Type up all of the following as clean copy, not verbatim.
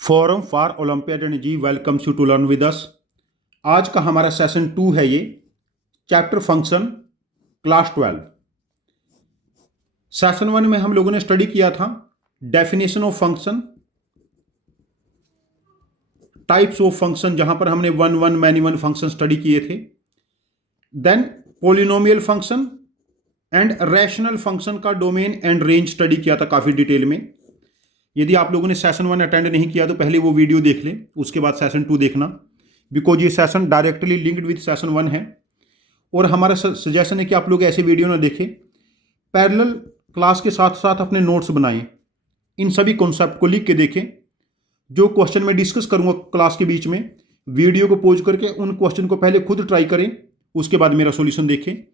Forum for olympiad and JEE welcomes you to learn with us. आज का हमारा session 2 है, ये चैप्टर फंक्शन क्लास 12। सेशन 1 में हम लोगों ने स्टडी किया था definition of function, types of function, जहां पर हमने one one many one function study किए थे। Then polynomial function and rational function का डोमेन एंड रेंज स्टडी किया था काफ़ी डिटेल में। यदि आप लोगों ने सेशन 1 अटेंड नहीं किया तो पहले वो वीडियो देख लें, उसके बाद सेशन 2 देखना, बिकॉज ये session directly linked with session 1 है। और हमारा सजेशन है कि आप लोग ऐसे वीडियो ना देखें, पैरेलल क्लास के साथ साथ अपने नोट्स बनाएं, इन सभी कॉन्सेप्ट को लिख के देखें। जो क्वेश्चन मैं डिस्कस करूंगा क्लास के बीच में, वीडियो को पॉज करके उन क्वेश्चन को पहले खुद ट्राई करें, उसके बाद मेरा सॉल्यूशन देखें।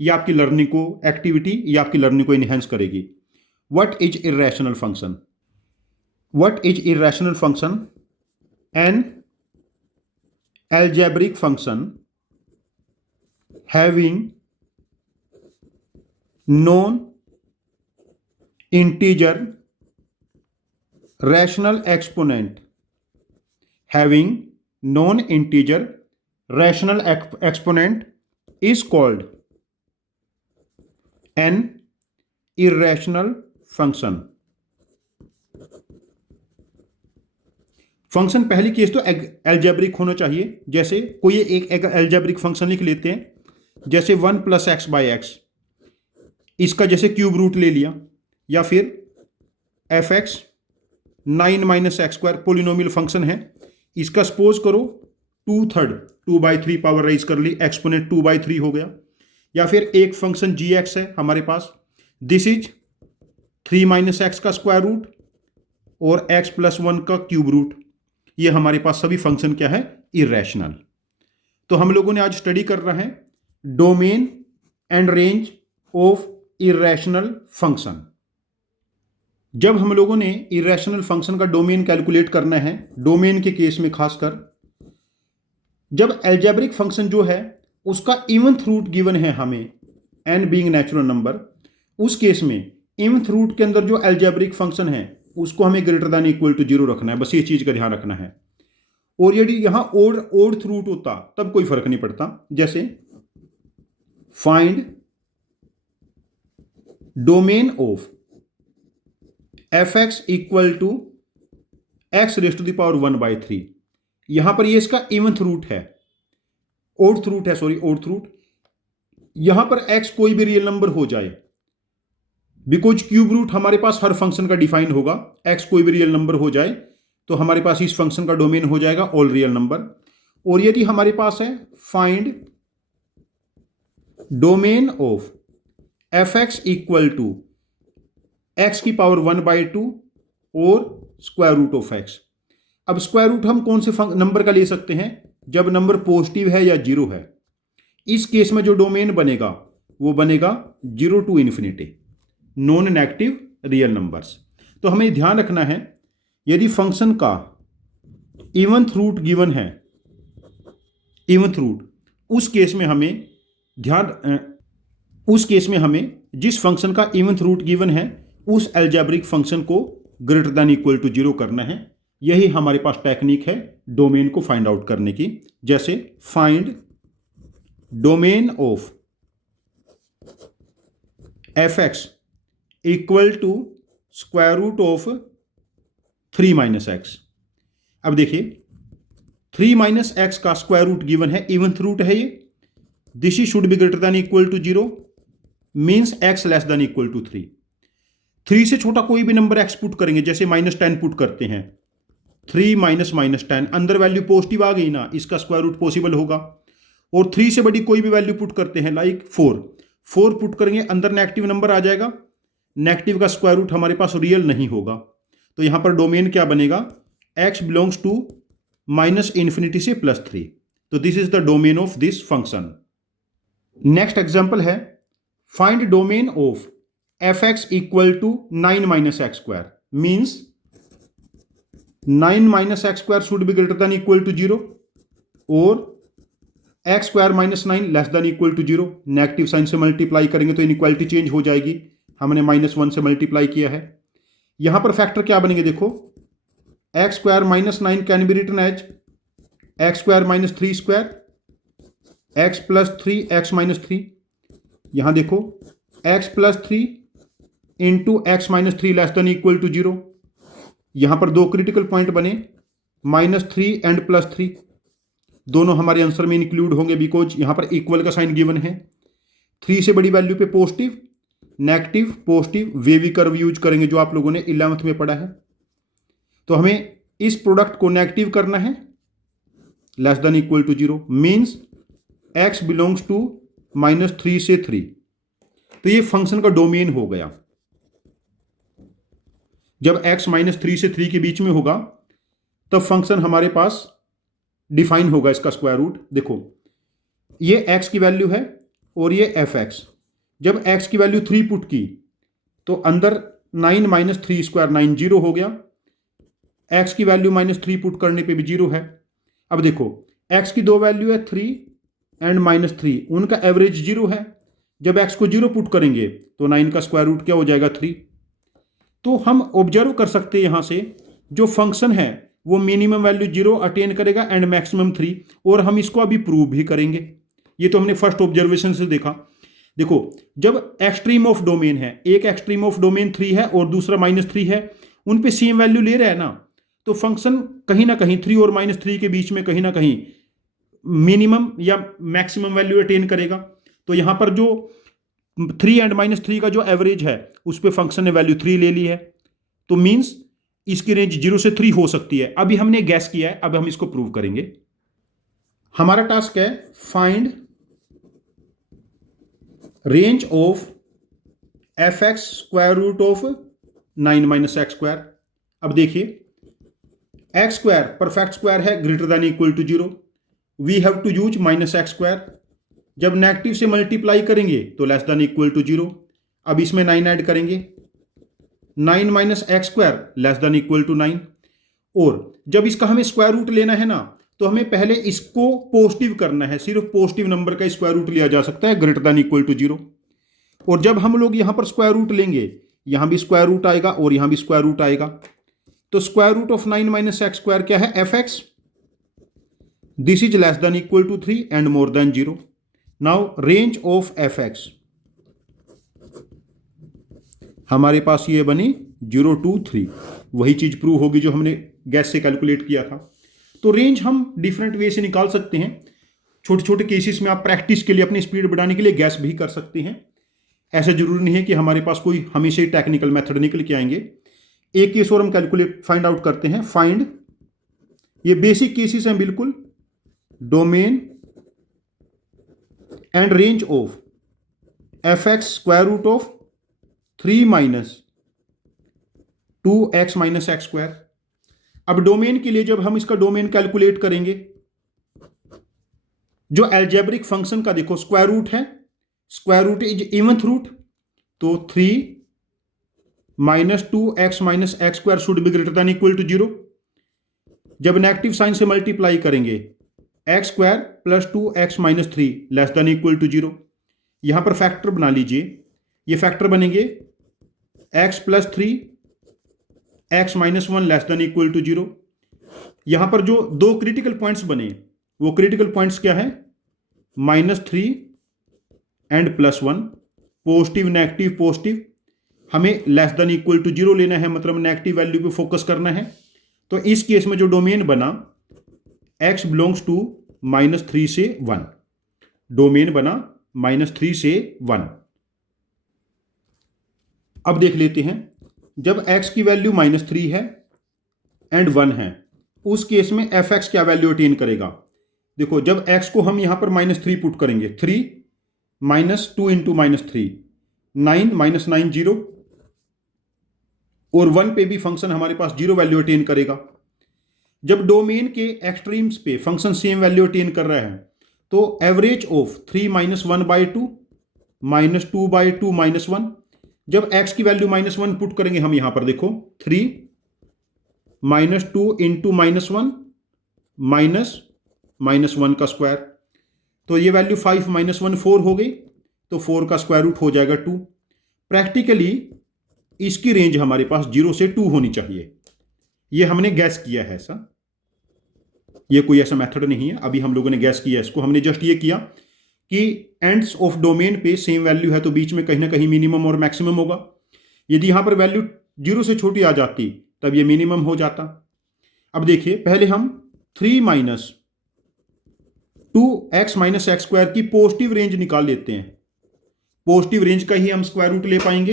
ये आपकी लर्निंग को एक्टिविटी, ये आपकी लर्निंग को इनहेंस करेगी। What is irrational function? What is irrational function? An algebraic function having non-integer rational exponent, having non-integer rational exponent is called an irrational function. Function पहली केस तो एल्जेब्रिक होना चाहिए। जैसे कोई एक एल्जेब्रिक फंक्शन लिख लेते हैं, जैसे 1 + x / x, इसका जैसे क्यूब रूट ले लिया, या फिर f(x) 9 - x² पोलिनोमियल फंक्शन है, इसका सपोज करो 2/3 2/3 पावर राइज कर ली, एक्सपोनेंट 2/3 हो गया। या फिर एक फंक्शन gx है हमारे पास, दिस इज 3 - x का स्क्वायर रूट और x + 1 का क्यूब रूट। ये हमारे पास सभी फंक्शन क्या है? इर्रेशनल। तो हम लोगों ने आज स्टडी कर रहे हैं domain and range of irrational function. जब हम लोगों ने इर्रेशनल फंक्शन का डोमेन कैलकुलेट करना है, डोमेन के केस में खासकर, जब एल्जेब्रिक फंक्शन जो है उसका इवन्थ रूट गिवन है हमें, n बीइंग नेचुरल नंबर, उस केस में इवन्थ रूट के अंदर जो एल्जेब्रिक फंक्शन है उसको हमें ग्रेटर दैन इक्वल टू 0 रखना है। बस ये चीज का ध्यान रखना है। और यदि यहां ओड रूट होता तब कोई फर्क नहीं पड़ता। जैसे find domain of f(x) = x raised to the power 1/3। यहां पर ये इसका इवन्थ रूट है, ओड रूट है, सॉरी ओड रूट। यहां पर x कोई भी रियल नंबर हो जाए, बिकॉज क्यूब रूट हमारे पास हर फंक्शन का डिफाइन होगा, x कोई भी रियल नंबर हो जाए तो हमारे पास इस फंक्शन का डोमेन हो जाएगा ऑल रियल नंबर। और यदि हमारे पास है find domain of f(x) = x की पावर 1/2 और स्क्वायर रूट ऑफ x। अब स्क्वायर रूट हम कौन से नंबर का ले सकते हैं? जब नंबर पॉजिटिव है या 0 है। इस केस में जो डोमेन बनेगा वो बनेगा 0 to ∞, non negative real numbers. तो हमें ध्यान रखना है, यदि फंक्शन का इवन्थ रूट गिवन है, इवन्थ रूट, उस केस में हमें जिस फंक्शन का इवन्थ रूट गिवन है उस एल्जेब्रिक फंक्शन को ग्रेटर दैन इक्वल टू 0 करना है। यही हमारे पास टेक्निक है डोमेन को फाइंड आउट करने की। जैसे find domain of f(x) = square root of 3 - x। अब देखिए 3 - x का स्क्वायर रूट गिवन है, इवन्थ रूट है ये, this should be greater than equal to 0, means x less than equal to 3। 3 से छोटा कोई भी नंबर x पुट करेंगे, जैसे -10 पुट करते हैं, 3 - -10, अंदर वैल्यू पॉजिटिव आ गई ना, इसका स्क्वायर रूट पॉसिबल होगा। और 3 से बड़ी कोई भी वैल्यू पुट करते हैं, लाइक 4 पुट करेंगे, अंदर नेगेटिव नंबर आ जाएगा, नेगेटिव का स्क्वायर रूट हमारे पास रियल नहीं होगा। तो यहां पर डोमेन क्या बनेगा? x बिलोंग्स टू -∞ से +3। तो this is the domain of this function. Next example है find domain of f(x) = 9 - x², means 9 - x² should be greater than equal to 0 और x² - 9 less than equal to 0। Negative sign से multiply करेंगे तो inequality change हो जाएगी, हमने -1 से multiply किया है। यहां पर फैक्टर क्या बनेंगे? देखो x square minus 9 can be written as x square minus 3 square x plus 3 x minus 3। यहां देखो x plus 3 into x minus 3 less than equal to 0। यहां पर दो क्रिटिकल पॉइंट बने, -3 एंड +3, दोनों हमारे आंसर में इंक्लूड होंगे बिकॉज यहां पर इक्वल का साइन गिवन है। 3 से बड़ी वैल्यू पे positive, negative, positive wavy curve use करेंगे जो आप लोगों ने 11th में पढ़ा है। तो हमें इस प्रोडक्ट को नेगेटिव करना है, less than equal to 0, means x belongs to -3 से 3। तो ये फंक्शन का डोमेन हो गया। जब x -3 से 3 के बीच में होगा तब फंक्शन हमारे पास डिफाइन होगा इसका स्क्वायर रूट। देखो ये x की वैल्यू है और ये fx। जब x की वैल्यू 3 पुट की तो अंदर 9 - 3 स्क्वायर 9 0 हो गया। x की वैल्यू -3 पुट करने पे भी 0 है। अब देखो x की दो वैल्यू है 3 एंड -3, उनका एवरेज 0 है। जब x को 0 पुट करेंगे तो 9 का स्क्वायर रूट क्या हो जाएगा 3। तो हम ऑब्जर्व कर सकते हैं यहां से जो फंक्शन है वो मिनिमम वैल्यू 0 अटेन करेगा एंड मैक्सिमम 3, और हम इसको अभी प्रूव भी करेंगे। ये तो हमने फर्स्ट ऑब्जर्वेशन से देखा। देखो जब एक्सट्रीम ऑफ डोमेन है, एक एक्सट्रीम ऑफ डोमेन 3 है और दूसरा -3 है, उन पे सेम वैल्यू ले रहा है ना, तो फंक्शन कहीं ना कहीं 3 और -3 के बीच में कहीं ना कहीं मिनिमम या मैक्सिमम वैल्यू अटेन करेगा। तो यहां पर जो 3 एंड -3 का जो एवरेज है उस पर फंक्शन ने वैल्यू 3 ले ली है। तो मीन्स इसकी रेंज 0 से 3 हो सकती है। अभी हमने गैस किया है, अब हम इसको प्रूव करेंगे। हमारा टास्क है find range of fx square root of 9 - x square. अब देखिए x स्क्वायर परफेक्ट स्क्वायर है greater than equal to 0, we have to use -x square. जब नेगेटिव से मल्टीप्लाई करेंगे तो लेस देन इक्वल टू 0। अब इसमें 9 ऐड करेंगे, 9 - x square less than equal to 9। और जब इसका हमें स्क्वायर रूट लेना है ना, तो हमें पहले इसको पॉजिटिव करना है। सिर्फ पॉजिटिव नंबर का स्क्वायर रूट लिया जा सकता है ग्रेटर देन इक्वल टू 0। और जब हम लोग यहां पर स्क्वायर रूट लेंगे, यहां भी स्क्वायर रूट आएगा और यहां भी स्क्वायर रूट आएगा। तो square root of 9 - x square क्या है fx। This is less than equal to 3 and more than 0। Now range of fx हमारे पास ये बनी 0 to 3, वही चीज प्रूव होगी जो हमने गैस से कैलकुलेट किया था। तो रेंज हम डिफरेंट वे से निकाल सकते हैं। छोटे छोटे केसेस में आप प्रैक्टिस के लिए अपनी स्पीड बढ़ाने के लिए गैस भी कर सकते हैं। ऐसा जरूरी नहीं है कि हमारे पास कोई हमेशा ही टेक्निकल मेथड निकल के आएंगे। एक केस और हम कैलकुलेट फाइंड आउट करते हैं। फाइंड, ये बेसिक केसेस हैं बिल्कुल, domain and range of fx square root of 3 - 2x - x square. अब डोमेन के लिए जब हम इसका डोमेन कैलकुलेट करेंगे, जो एल्जेब्रिक फंक्शन का देखो स्क्वायर रूट है, square root is eventh root, तो 3 - 2x - x square should be greater than equal to 0। जब नेगेटिव साइन से मल्टीप्लाई करेंगे, x square plus 2x - 3 less than equal to 0। यहां पर फैक्टर बना लीजिए, ये फैक्टर बनेंगे x plus 3 x - 1 less than equal to 0। यहां पर जो दो क्रिटिकल पॉइंट्स बने वो क्रिटिकल पॉइंट्स क्या है, -3 एंड +1, पॉजिटिव नेगेटिव पॉजिटिव। हमें लेस देन इक्वल टू 0 लेना है, मतलब नेगेटिव वैल्यू पे फोकस करना है। तो इस केस में जो डोमेन बना x बिलोंग्स टू -3 से 1, डोमेन बना -3 से 1। अब देख लेते हैं, जब x की वैल्यू -3 है एंड 1 है, उस केस में fx क्या वैल्यू अटेन करेगा। देखो जब x को हम यहां पर -3 पुट करेंगे, 3 - 2 इंटू -3 9 - 9 0, और 1 पे भी फंक्शन हमारे पास 0 वैल्यू अटेन करेगा। जब डोमेन के एक्सट्रीम्स पे फंक्शन सेम वैल्यू अटेन कर रहा है, तो एवरेज ऑफ 3 - 1/2 -2/2 -1। जब x की वैल्यू -1 पुट करेंगे हम यहां पर, देखो 3 - 2 इंटू -1 -1 का स्क्वायर, तो ये वैल्यू 5 - 1 4 हो गई, तो 4 का स्क्वायर रूट हो जाएगा 2। प्रैक्टिकली इसकी रेंज हमारे पास 0 से 2 होनी चाहिए। ये हमने गैस किया है ऐसा, ये कोई ऐसा मेथड नहीं है, अभी हम लोगों ने गैस किया इसको। हमने जस्ट ये किया कि एंड्स ऑफ डोमेन पे सेम वैल्यू है तो बीच में कहीं ना कहीं मिनिमम और मैक्सिमम होगा। यदि यहां पर वैल्यू 0 से छोटी आ जाती तब ये मिनिमम हो जाता। अब देखिए, पहले हम 3 minus 2x minus x square की पॉजिटिव रेंज निकाल लेते हैं। पॉजिटिव रेंज का ही हम स्क्वायर रूट ले पाएंगे।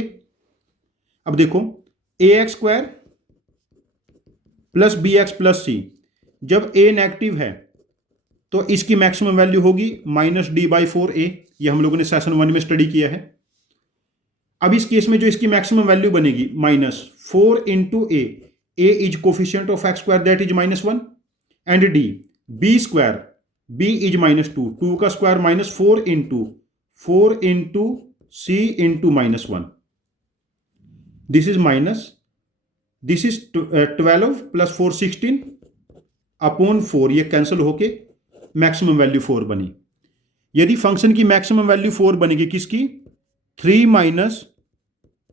अब देखो, ax square plus b x plus c, जब a नेगेटिव है तो इसकी मैक्सिमम वैल्यू होगी -d/4a। ये हम लोगों ने सेशन 1 में स्टडी किया है। अब इस केस में जो इसकी मैक्सिमम वैल्यू बनेगी -4 into a is coefficient of x square that is -1 and d b square b is -2, 2 का square -4 into c into -1। This is 12 plus 4 16 upon 4, ये कैंसिल होके मैक्सिमम वैल्यू 4 बनी। यदि फंक्शन की मैक्सिमम वैल्यू 4 बनेगी किसकी, 3 minus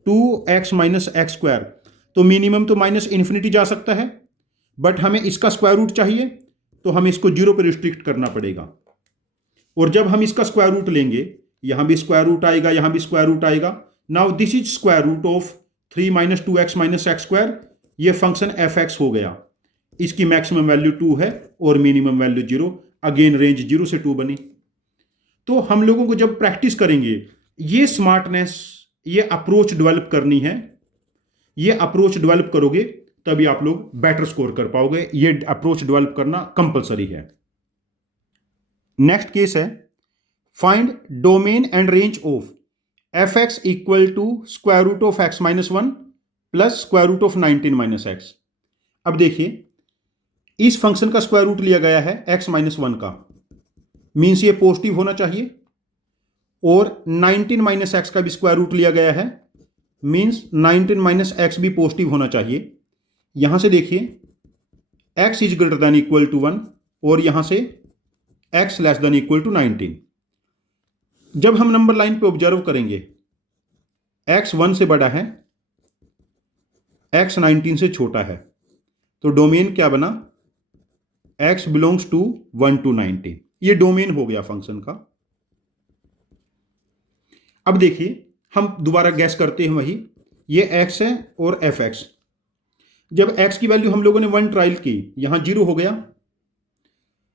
2x minus x square, तो minimum तो माइनस इन्फिनिटी जा सकता है, बट हमें इसका स्क्वायर रूट चाहिए तो हमें इसको 0 पर रिस्ट्रिक्ट करना पड़ेगा। और जब हम इसका स्क्वायर रूट लेंगे, यहां भी स्क्वायर रूट आएगा, यहां भी स्क्वायर रूट आएगा। Now this is square root of 3 minus 2x minus x square, ये फंक्शन fx हो गया। इसकी मैक्सिमम वैल्यू 2 है और मिनिमम वैल्यू 0, अगेन रेंज 0 से 2 बनी। तो हम लोगों को जब प्रैक्टिस करेंगे, ये स्मार्टनेस, ये अप्रोच डेवलप करनी है। ये अप्रोच डेवलप करोगे तभी आप लोग बेटर स्कोर कर पाओगे। ये अप्रोच डेवलप करना कंपलसरी है। नेक्स्ट केस है, find domain and range of fx equal to square root of x minus 1 plus square root of 19 minus x. अब देखिए, इस फंक्शन का स्क्वायर रूट लिया गया है x माइनस 1 का, मीन्स ये पॉजिटिव होना चाहिए। और 19 माइनस एक्स का भी स्क्वायर रूट लिया गया है, मीन्स 19 माइनस एक्स भी पॉजिटिव होना चाहिए। यहां से देखिए, x is greater than equal to 1 और यहां से x less than equal to 19। जब हम नंबर लाइन पे ऑब्जर्व करेंगे, x 1 से बड़ा है, x 19 से छोटा है, तो डोमेन क्या बना, x बिलोंग्स टू 1 to 19। ये डोमेन हो गया फंक्शन का। अब देखिए, हम दोबारा गैस करते हैं वही, ये x है और fx। जब x की वैल्यू हम लोगों ने 1 ट्रायल की, यहां 0 हो गया,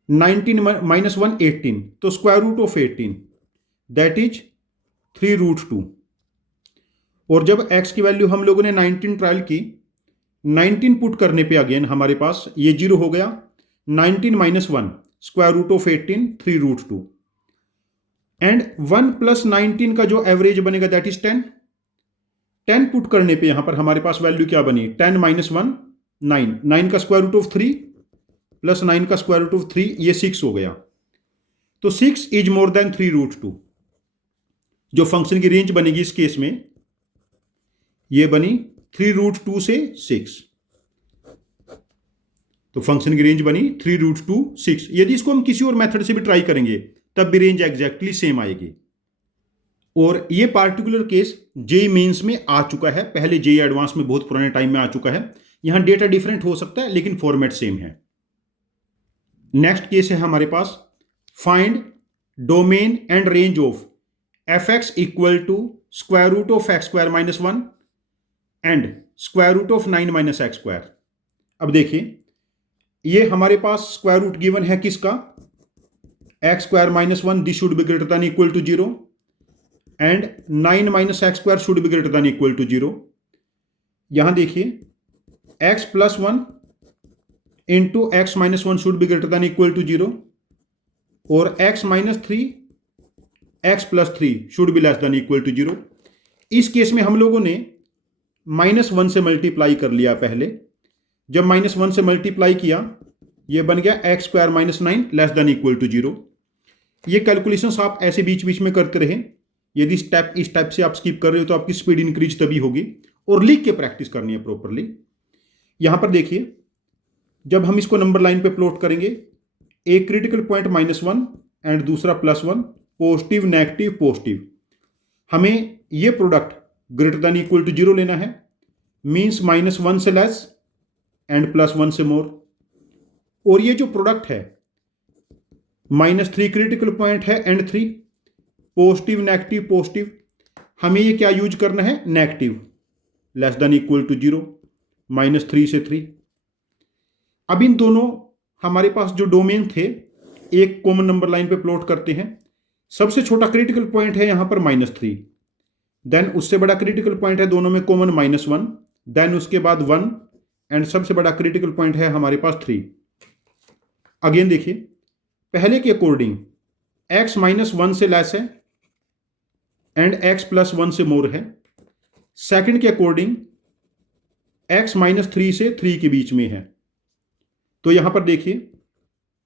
19 माइनस 1 18, तो square root of 18 that is 3 root 2। और जब x की वैल्यू हम लोगों ने 19 ट्रायल की, 19 पुट करने पे अगेन हमारे पास ये 0 हो गया, 19 minus 1 square root of 18 3 root 2 and 1 plus 19 का जो एवरेज बनेगा दैट इज 10। 10 पुट करने पे यहां पर हमारे पास वैल्यू क्या बनी, 10 माइनस 1 9, 9 का स्क्वायर रूट ऑफ 3 प्लस 9 का स्क्वायर रूट ऑफ 3, ये 6 हो गया। तो 6 इज मोर देन 3 रूट 2। जो फंक्शन की रेंज बनेगी इस केस में, ये बनी 3 रूट 2 से 6। तो फंक्शन की रेंज बनी 3 रूट 2 6। यदि इसको हम किसी और मेथड से भी ट्राई करेंगे तब भी रेंज एग्जैक्टली सेम आएगी। और ये पार्टिकुलर केस जेईई मेंस में आ चुका है, पहले जेईई एडवांस में बहुत पुराने टाइम में आ चुका है। यहां डेटा डिफरेंट हो सकता है लेकिन फॉर्मेट सेम है। नेक्स्ट केस है हमारे पास, find domain and range of fx equal to square root of x square minus 1 and square root of 9 minus x square. अब देखिए, ये हमारे पास स्क्वायर रूट गिवन है किसका, x square minus 1, this should be greater than equal to 0 and 9 minus x square should be greater than equal to 0। यहां देखिए, x plus 1 into x minus 1 should be greater than equal to 0 और x minus 3 x plus 3 should be less than equal to 0। इस case में हम लोगों ने -1 से multiply कर लिया पहले। जब -1 से मल्टीप्लाई किया, ये बन गया x square minus 9 less than equal to 0। ये कैलकुलेशंस आप ऐसे बीच बीच में करते रहे। यदि स्टेप इस टाइप से आप स्किप कर रहे हो तो आपकी स्पीड इंक्रीज तभी होगी। और लिख के प्रैक्टिस करनी है प्रॉपरली। यहां पर देखिए, जब हम इसको नंबर लाइन पे प्लॉट करेंगे, एक क्रिटिकल पॉइंट -1 एंड दूसरा +1, पॉजिटिव नेगेटिव पॉजिटिव। हमें ये product greater than equal to 0 लेना है, मीन्स -1 से लेस एंड +1 से मोर। और ये जो प्रोडक्ट है -3 क्रिटिकल पॉइंट है एंड 3 पॉजिटिव नेगेटिव पॉजिटिव, हमें ये क्या यूज करना है, negative, less than equal to 0, -3 से 3। अब इन दोनों हमारे पास जो डोमेन थे एक कॉमन नंबर लाइन पे प्लॉट करते हैं। सबसे छोटा क्रिटिकल पॉइंट है यहां पर -3, देन उससे बड़ा क्रिटिकल पॉइंट है दोनों में कॉमन -1, देन उसके बाद 1 एंड सबसे बड़ा क्रिटिकल पॉइंट है हमारे पास 3। अगेन देखिए, पहले के अकॉर्डिंग x -1 से लेस है एंड x +1 से मोर है। सेकंड के अकॉर्डिंग x -3 से 3 के बीच में है। तो यहां पर देखिए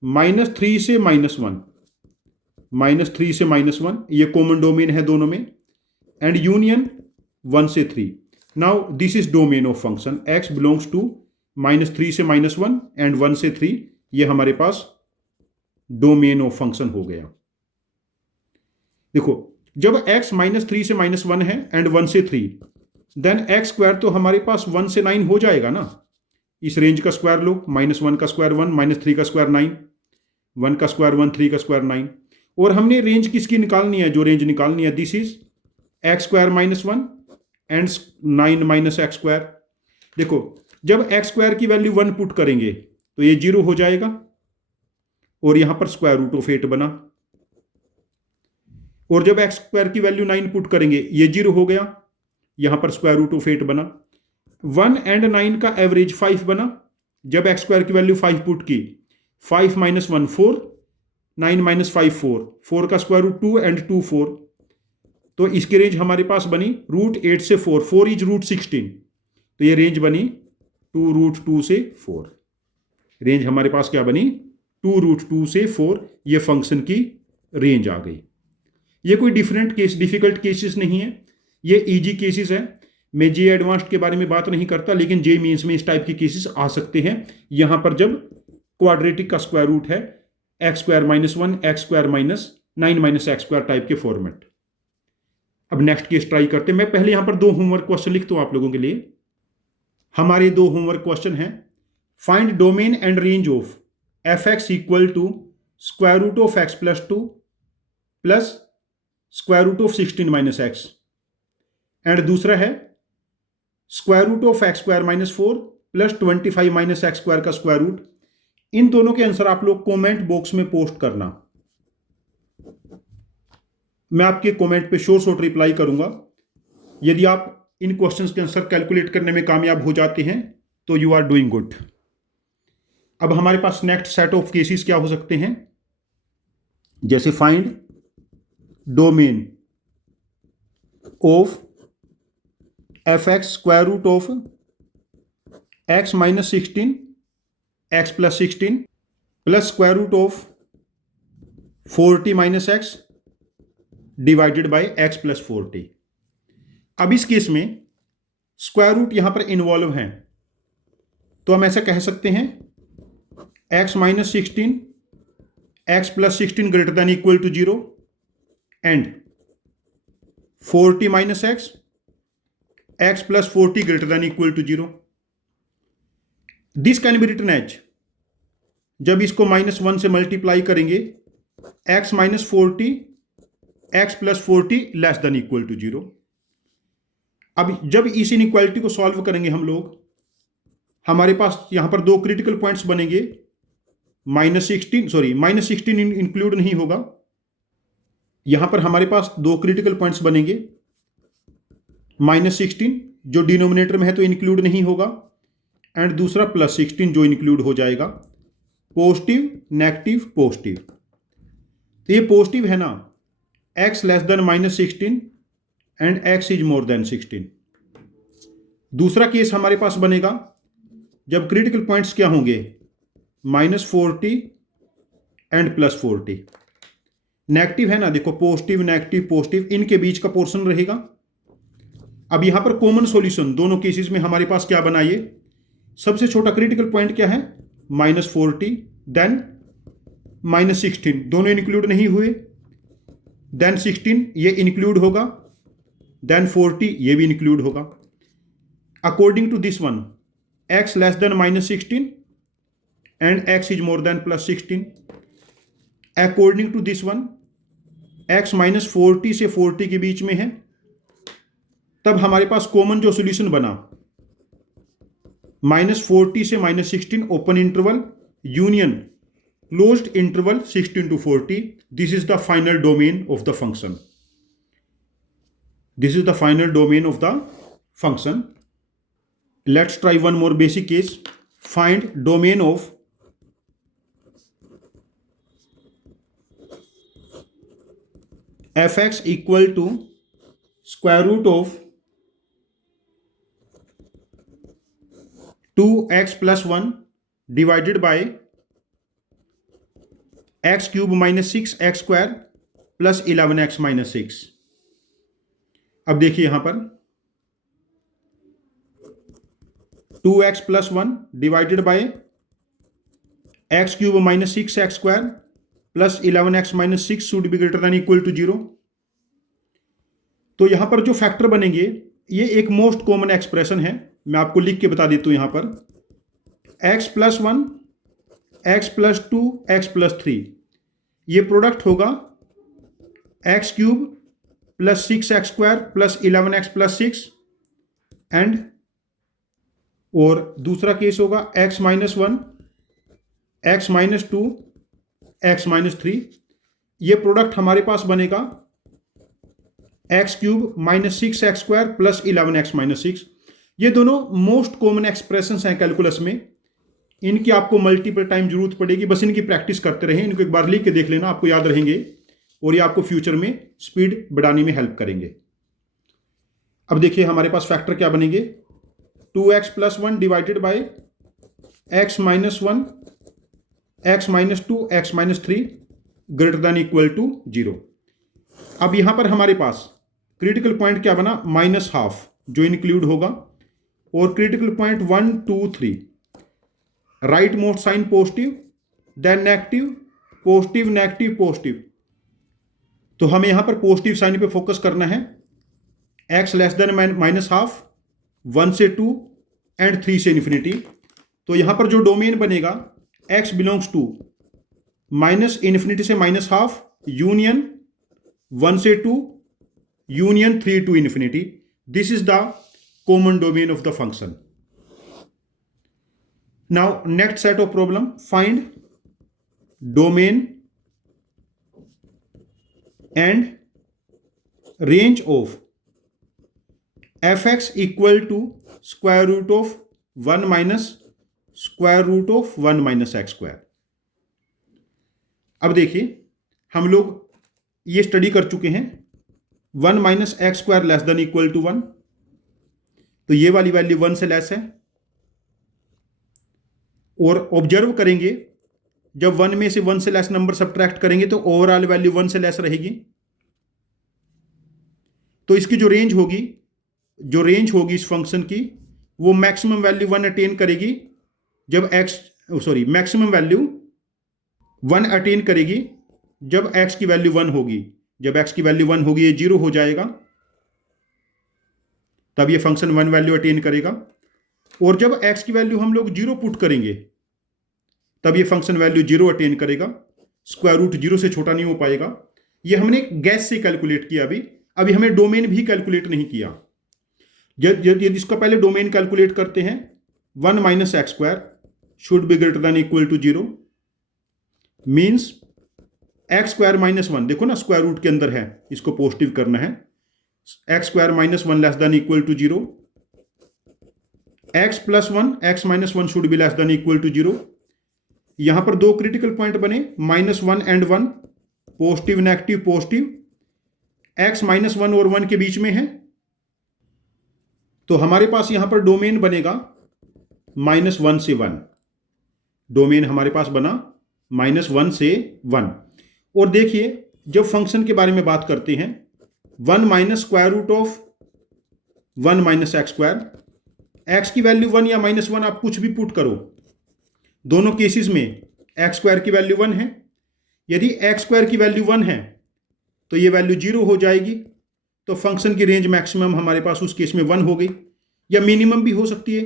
-3 से -1, -3 से -1 ये कॉमन डोमेन है दोनों में, एंड यूनियन 1 से 3। Now this is domain of function x belongs to -3 से -1 एंड 1 से 3। ये हमारे पास डोमेन ऑफ फंक्शन हो गया। देखो, जब x -3 से -1 है एंड 1 से 3, देन x स्क्वायर तो हमारे पास 1 से 9 हो जाएगा ना। इस रेंज का स्क्वायर लो, -1 का स्क्वायर 1, -3 का स्क्वायर 9, 1 का स्क्वायर 1, 3 का स्क्वायर 9। और हमने रेंज किसकी निकालनी है, जो रेंज निकालनी है this is x square -1 and 9 - x square. देखो, जब x स्क्वायर की वैल्यू 1 पुट करेंगे तो ये 0 हो जाएगा और यहां पर स्क्वायर रूट ऑफ 8 बना। और जब x स्क्वायर की वैल्यू 9 पुट करेंगे ये 0 हो गया, यहां पर स्क्वायर रूट ऑफ 8 बना। 1 एंड 9 का एवरेज 5 बना। जब x स्क्वायर की वैल्यू 5 पुट की, 5 - 1 4, 9 - 5 4, 4 का स्क्वायर रूट 2 एंड 2 4। तो इसकी रेंज हमारे पास बनी √8 से 4, 4 इज √16। तो ये रेंज बनी 2√2 से 4। रेंज हमारे पास क्या बनी, 2√2 से 4। ये फंक्शन की रेंज आ गई। ये कोई डिफिकल्ट केसेस नहीं है, ये इजी केसेस है। मैं जे एडवांस्ड के बारे में बात नहीं करता, लेकिन जे मीन्स में इस टाइप के केसेस आ सकते हैं। यहां पर जब क्वाड्रेटिक का स्क्वायर रूट है x square -1, x square -9 - x square type के फॉर्मेट। अब नेक्स्ट केस ट्राई करते हैं। मैं पहले यहां पर 2 होमवर्क क्वेश्चन लिखता हूं आप लोगों के लिए। हमारे 2 होमवर्क क्वेश्चन हैं, find domain and range of f(x) equal to square root of x + 2 plus square root of 16 - x, and दूसरा है square root of x square -4 plus 25 - x square का स्क्वायर रूट। इन दोनों के आंसर आप लोग comment box में post करना। मैं आपके कमेंट पे शॉर्ट रिप्लाई करूंगा। यदि आप इन क्वेश्चंस के आंसर कैलकुलेट करने में कामयाब हो जाते हैं तो यू आर डूइंग गुड। अब हमारे पास नेक्स्ट सेट ऑफ केसेस क्या हो सकते हैं, जैसे find domain of f(x) square root of x - 16 x + 16 plus square root of 40 - x divided by x + 40। अब इस केस में स्क्वायर रूट यहां पर इन्वॉल्व हैं, तो हम ऐसा कह सकते हैं x - 16 x + 16 greater than equal to 0 and 40 - x + 40 greater than equal to 0। This can be written as, जब इसको -1 से मल्टीप्लाई करेंगे, x - 40 x + 40 less than equal to 0। अब जब इस इनइक्वालिटी को सॉल्व करेंगे हम लोग, हमारे पास यहां पर 2 क्रिटिकल पॉइंट्स बनेंगे। -16 इंक्लूड नहीं होगा। यहां पर हमारे पास 2 क्रिटिकल पॉइंट्स बनेंगे। -16 जो डिनोमिनेटर में है तो इंक्लूड नहीं होगा, एंड दूसरा +16 जो इंक्लूड हो जाएगा। पॉजिटिव नेगेटिव पॉजिटिव, तो ये पॉजिटिव है ना, x less than -16 and x is more than 16। दूसरा केस हमारे पास बनेगा जब क्रिटिकल पॉइंट्स क्या होंगे, -40 एंड +40। नेगेटिव है ना, देखो पॉजिटिव नेगेटिव पॉजिटिव, इनके बीच का पोर्शन रहेगा। अब यहां पर कॉमन सॉल्यूशन दोनों केसेस में हमारे पास क्या बनाइए, सबसे छोटा क्रिटिकल पॉइंट क्या है, -40 देन -16, दोनों इंक्लूड नहीं हुए, देन 16 ये इंक्लूड होगा, देन 40 ये भी इंक्लूड होगा। According to this one x less than -16 and x is more than +16. According to this one, x -40 से 40 के बीच में है, तब हमारे पास कॉमन जो सोल्यूशन बना -40 से -16 open interval union closed interval 16 to 40. This is the final domain of the function. This is the final domain of the function. Let's try one more basic case. Find domain of fx equal to square root of 2x plus 1 divided by x cube minus 6x square plus 11x minus 6. अब देखिए यहां पर 2x plus 1 divided by x cube minus 6x square plus 11x minus 6 should be greater than equal to 0. तो यहां पर जो factor बनेंगे ये एक मोस्ट कॉमन एक्सप्रेशन है, मैं आपको लिख के बता देता हूं यहां पर x plus 1 x plus 2 x plus 3, ये प्रोडक्ट होगा x cube plus 6x square plus 11x plus 6 and, और दूसरा केस होगा x minus 1 x minus 2 x minus 3, ये प्रोडक्ट हमारे पास बनेगा x cube minus 6x square plus 11x minus 6. ये दोनों मोस्ट कॉमन एक्सप्रेशंस हैं कैलकुलस में, इनकी आपको मल्टीपल टाइम जरूरत पड़ेगी, बस इनकी प्रैक्टिस करते रहें, इनको एक बार लिख के देख लेना, आपको याद रहेंगे और ये आपको फ्यूचर में स्पीड बढ़ाने में हेल्प करेंगे. अब देखिए हमारे पास फैक्टर क्या बनेंगे 2x plus 1 divided by x minus 1 x minus 2 x minus 3 greater than equal to 0. अब यहां पर हमारे पास क्रिटिकल पॉइंट क्या बना -12 जो इंक्लूड होगा, और critical point 1 2 3 right most sign positive then negative positive negative positive. तो हमें यहां पर पॉजिटिव साइन पे फोकस करना है, x लेस देन -12 1 से 2 एंड 3 से इन्फिनिटी. तो यहां पर जो डोमेन बनेगा x बिलोंग्स टू -∞ से -12 यूनियन 1 से 2 union 3 to infinity. This is the common domain of the function. Now next set of problem, find domain and range of fx equal to square root of 1 minus square root of 1 minus x square. अब देखिए हम लोग ये study कर चुके हैं 1 minus x square less than equal to 1, तो ये वाली वैल्यू 1 से लेस है, और ऑब्जर्व करेंगे जब 1 में से 1 से लेस नंबर सब्ट्रैक्ट करेंगे तो ओवरऑल वैल्यू 1 से लेस रहेगी. तो इसकी जो रेंज होगी इस फंक्शन की वो मैक्सिमम वैल्यू 1 अटेन करेगी जब मैक्सिमम वैल्यू 1 अटेन करेगी जब x की वैल्यू 1 होगी. जब x की वैल्यू 1 होगी ये 0 हो जाएगा, तब ये फंक्शन 1 वैल्यू अटेन करेगा, और जब x की वैल्यू हम लोग 0 पुट करेंगे तब ये फंक्शन वैल्यू 0 अटेन करेगा, स्क्वायर रूट 0 से छोटा नहीं हो पाएगा. ये हमने गैस से कैलकुलेट किया, अभी हमें डोमेन भी कैलकुलेट नहीं किया. यदि इसका पहले डोमेन कैलकुलेट करते हैं 1 minus x square should be greater than equal to 0 means x square minus 1, देखो ना स्क्वायर रूट के अंदर है, इसको पॉजिटिव करना है, x square minus 1 less than equal to 0, x plus 1 x minus 1 should be less than equal to 0. यहां पर दो क्रिटिकल पॉइंट बने -1 and 1, positive negative positive, x minus 1 और 1 के बीच में है, तो हमारे पास यहां पर डोमेन बनेगा -1 से 1. डोमेन हमारे पास बना -1 से 1. और देखिए जब फंक्शन के बारे में बात करते हैं 1 minus square root of 1 minus x square, x की वैल्यू 1 या -1 आप कुछ भी पुट करो, दोनों केसेस में एक्स स्क्वायर की वैल्यू 1 है. यदि एक्स स्क्वायर की वैल्यू 1 है तो ये वैल्यू 0 हो जाएगी, तो फंक्शन की रेंज मैक्सिमम हमारे पास उस केस में 1 हो गई, या मिनिमम भी हो सकती है.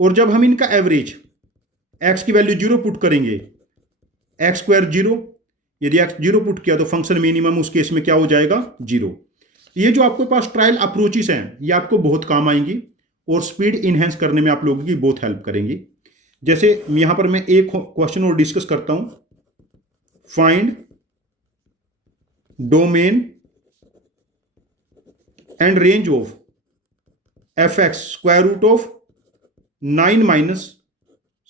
और जब हम इनका एवरेज x की वैल्यू 0 पुट करेंगे, एक्स स्क्वायर 0, यदि x 0 पुट किया तो फंक्शन मिनिमम उस केस में क्या हो जाएगा, 0। ये जो आपके पास ट्रायल अप्रोचेस हैं ये आपको बहुत काम आएंगी और स्पीड इनहेंस करने में आप लोगों की बहुत हेल्प करेंगी। जैसे यहां पर मैं एक क्वेश्चन और डिस्कस करता हूं, find domain and range of f x square root of 9 minus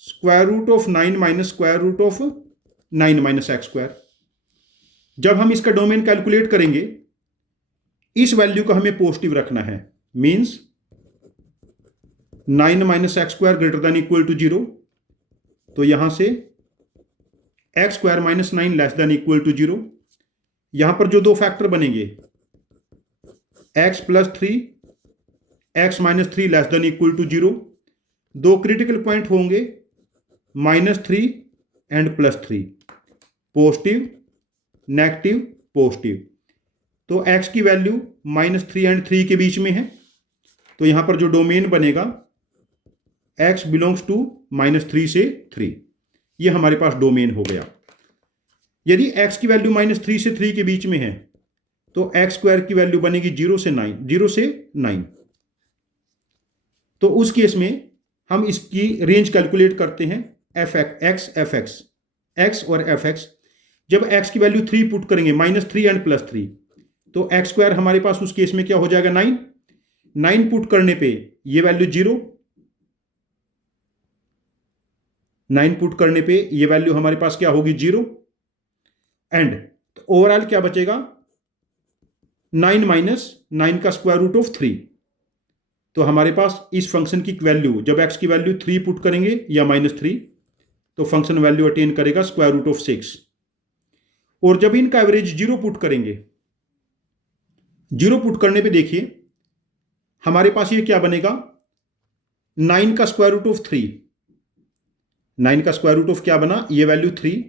square root of 9 minus square root of 9 minus x square. जब हम इसका डोमेन कैलकुलेट करेंगे इस वैल्यू को हमें पॉजिटिव रखना है, means 9 minus x square greater than equal to 0, तो यहां से x square minus 9 less than equal to 0। यहां पर जो दो फैक्टर बनेंगे x plus 3, x minus 3 less than equal to 0, दो क्रिटिकल पॉइंट होंगे -3 एंड +3, पॉजिटिव नेगेटिव पॉजिटिव। तो x की वैल्यू -3 एंड 3 के बीच में है, तो यहां पर जो डोमेन बनेगा x बिलोंग्स टू -3 से 3, ये हमारे पास डोमेन हो गया। यदि x की वैल्यू -3 से 3 के बीच में है तो एक्स स्क्वायर की वैल्यू बनेगी 0 से 9। तो उस केस में हम इसकी रेंज कैलकुलेट करते हैं x और f(x). जब x की वैल्यू 3 पुट करेंगे, -3 एंड +3, तो एक्स स्क्वायर हमारे पास उस केस में क्या हो जाएगा, 9 पुट करने पे ये वैल्यू 0, 9 पुट करने पे ये वैल्यू हमारे पास क्या होगी, 0, एंड ओवरऑल क्या बचेगा, 9 माइनस 9 का स्क्वायर रूट ऑफ 3। तो हमारे पास इस फंक्शन की वैल्यू, जब x की वैल्यू 3 पुट करेंगे या -3, तो फंक्शन वैल्यू अटेन करेगा स्क्वायर रूट ऑफ 6। और जब इनका एवरेज 0 पुट करेंगे, 0 पुट करने पे देखिए हमारे पास ये क्या बनेगा, 9 का स्क्वायर रूट ऑफ 3, 9 का स्क्वायर रूट ऑफ क्या बना, ये वैल्यू 3,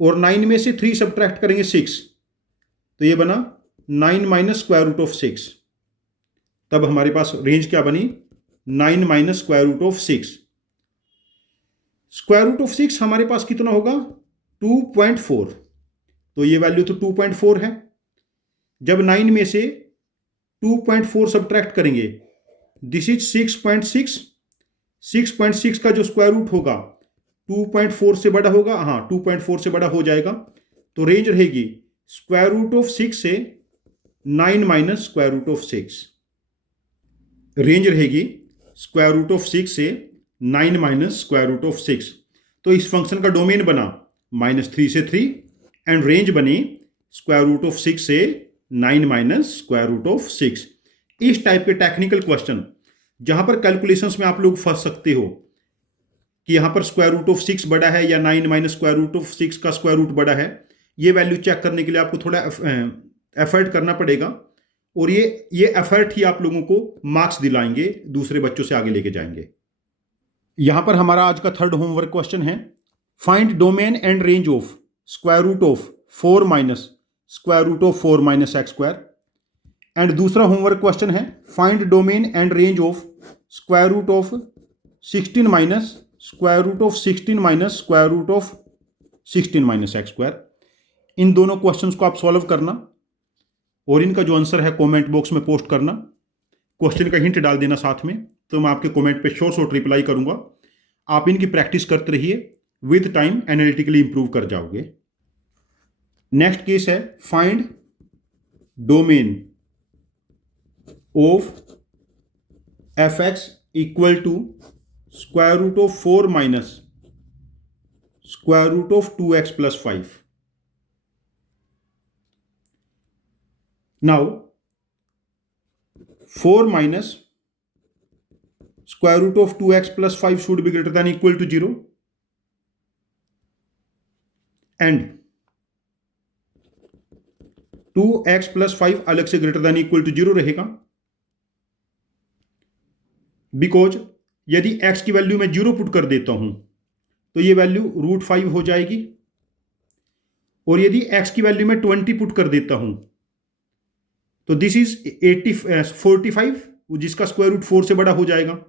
और 9 में से 3 सब्ट्रैक्ट करेंगे 6, तो ये बना 9 माइनस स्क्वायर रूट ऑफ 6। तब हमारे पास रेंज क्या बनी, 9 minus square root of 6। Square root of 6 हमारे पास कितना होगा, 2.4, तो ये वैल्यू तो 2.4 है। जब 9 में से 2.4 सब्ट्रैक्ट करेंगे, दिस इज 6.6, 6.6 का जो स्क्वायर रूट होगा 2.4 से बड़ा होगा, हाँ 2.4 से बड़ा हो जाएगा, तो रेंज रहेगी स्क्वायर रूट ऑफ 6 से 9 minus square root of 6। Range रहेगी स्क्वायर रूट ऑफ 6 से 9 माइनस स्क्वायर रूट ऑफ 6। तो इस फंक्शन का डोमेन बना -3 से 3 एंड रेंज बनी स्क्वायर रूट ऑफ 6 से 9 माइनस स्क्वायर रूट ऑफ 6। इस टाइप के टेक्निकल क्वेश्चन जहां पर कैलकुलेशंस में आप लोग फंस सकते हो कि यहां पर स्क्वायर रूट ऑफ 6 बड़ा है या 9 माइनस स्क्वायर रूट ऑफ 6 का स्क्वायर रूट बड़ा है, ये वैल्यू चेक करने के लिए आपको थोड़ा एफर्ट करना पड़ेगा, और ये एफर्ट ही आप लोगों को मार्क्स दिलाएंगे, दूसरे बच्चों से आगे लेके जाएंगे। यहां पर हमारा आज का थर्ड होमवर्क क्वेश्चन है, find domain and range of square root of 4 minus square root of 4 minus x square. And दूसरा होमवर्क क्वेश्चन है, find domain and range of square root of 16 minus square root of 16 minus square root of 16 minus x square. इन दोनों questions को आप solve करना और इनका जो आंसर है कमेंट बॉक्स में पोस्ट करना, क्वेश्चन का हिंट डाल देना साथ में, तो मैं आपके कमेंट पे शॉर्ट रिप्लाई करूंगा। आप इनकी प्रैक्टिस करते रहिए, विद टाइम एनालिटिकली इंप्रूव कर जाओगे। नेक्स्ट केस है, find domain of f x equal to square root of 4 minus square root of 2x plus 5। Now 4 minus square root of 2x plus 5 should be greater than equal to 0, and 2x plus 5 अलग से greater than equal to 0 रहेगा, because यदि x की value में 0 put कर देता हूं तो ये वैल्यू √5 हो जाएगी, और यदि x की वैल्यू में 20 पुट कर देता हूं तो दिस इज 45, जिसका स्क्वायर रूट 4 से बड़ा हो जाएगा,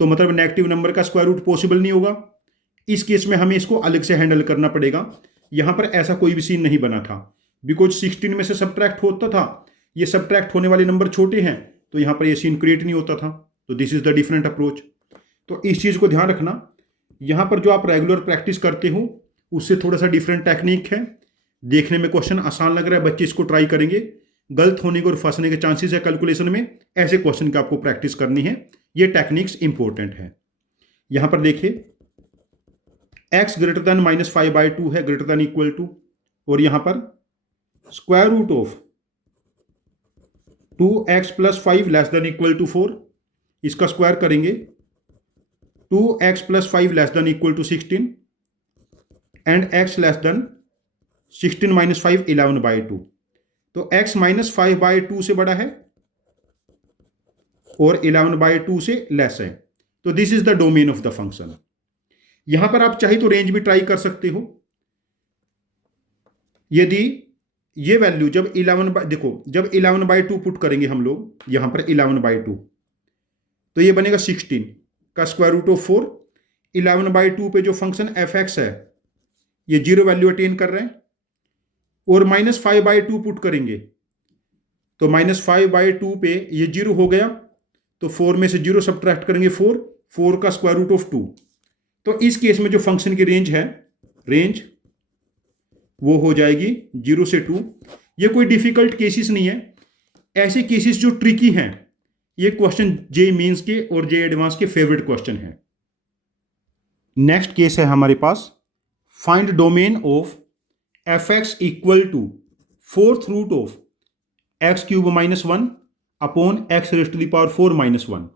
तो मतलब नेगेटिव नंबर का स्क्वायर रूट पॉसिबल नहीं होगा। इस केस में हमें इसको अलग से हैंडल करना पड़ेगा। यहाँ पर ऐसा कोई भी सीन नहीं बना था, बिकॉज 16 में से सब्ट्रैक्ट होता था, ये सब्ट्रैक्ट होने वाले नंबर छोटे हैं, तो यहाँ पर ये सीन क्रिएट नहीं होता था। तो this is the different approach. तो इस चीज़ को ध्यान रखना, यहाँ पर जो आप रेगुलर प्रैक्टिस करते हो उससे थोड़ा सा डिफरेंट टेक्निक है। देखने में क्वेश्चन आसान लग रहा है, बच्चे इसको ट्राई करेंगे, गलत होने के और फंसने के चांसेस है कैलकुलेशन में। ऐसे क्वेश्चन की आपको प्रैक्टिस करनी है, ये टेक्निक्स इंपॉर्टेंट है। यहाँ पर देखिए x ग्रेटर देन -5/2 है, ग्रेटर देन इक्वल टू, और यहाँ पर square root of 2x + 5 less than equal to 4, इसका स्क्वायर करेंगे 2x + 5 less than equal to 16 and x less than 16 - 5 11/2। तो x -5/2 से बड़ा है और 11/2 से लेस है। तो this is the domain of the function. यहां पर आप चाहे तो रेंज भी ट्राई कर सकते हो। यदि ये वैल्यू जब 11/2 पुट करेंगे हम लोग यहां पर 11/2, तो ये बनेगा 16 का स्क्वायर रूट ऑफ 4। 11/2 पे जो फंक्शन f(x) है ये 0 वैल्यू अटेन कर रहे हैं, और -5/2 पुट करेंगे तो -5/2 पे ये 0 हो गया, तो 4 में से 0 सब्ट्रैक्ट करेंगे 4 का स्क्वायर रूट ऑफ 2। तो इस केस में जो फंक्शन की रेंज वो हो जाएगी 0 से 2। ये कोई डिफिकल्ट केसेस नहीं है, ऐसे केसेस जो ट्रिकी हैं, ये क्वेश्चन जे मीन्स के और जे एडवांस के फेवरेट क्वेश्चन है। नेक्स्ट केस है हमारे पास, find domain of f(x) equal to 4th root of x³ - 1 upon x⁴ - 1।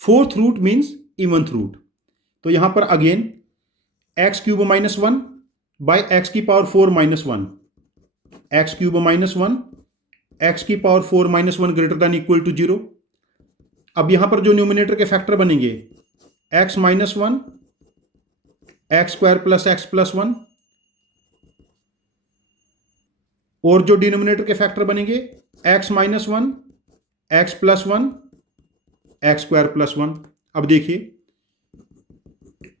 4th root means eventh root. तो यहां पर again x³ - 1 by x⁴ - 1, x³ - 1 x⁴ - 1 greater than equal to 0। अब यहां पर जो न्यूमिनेटर के फैक्टर बनेंगे x - 1 x² + x + 1, और जो डिनोमिनेटर के फैक्टर बनेंगे x - 1 x + 1 x² + 1। अब देखिए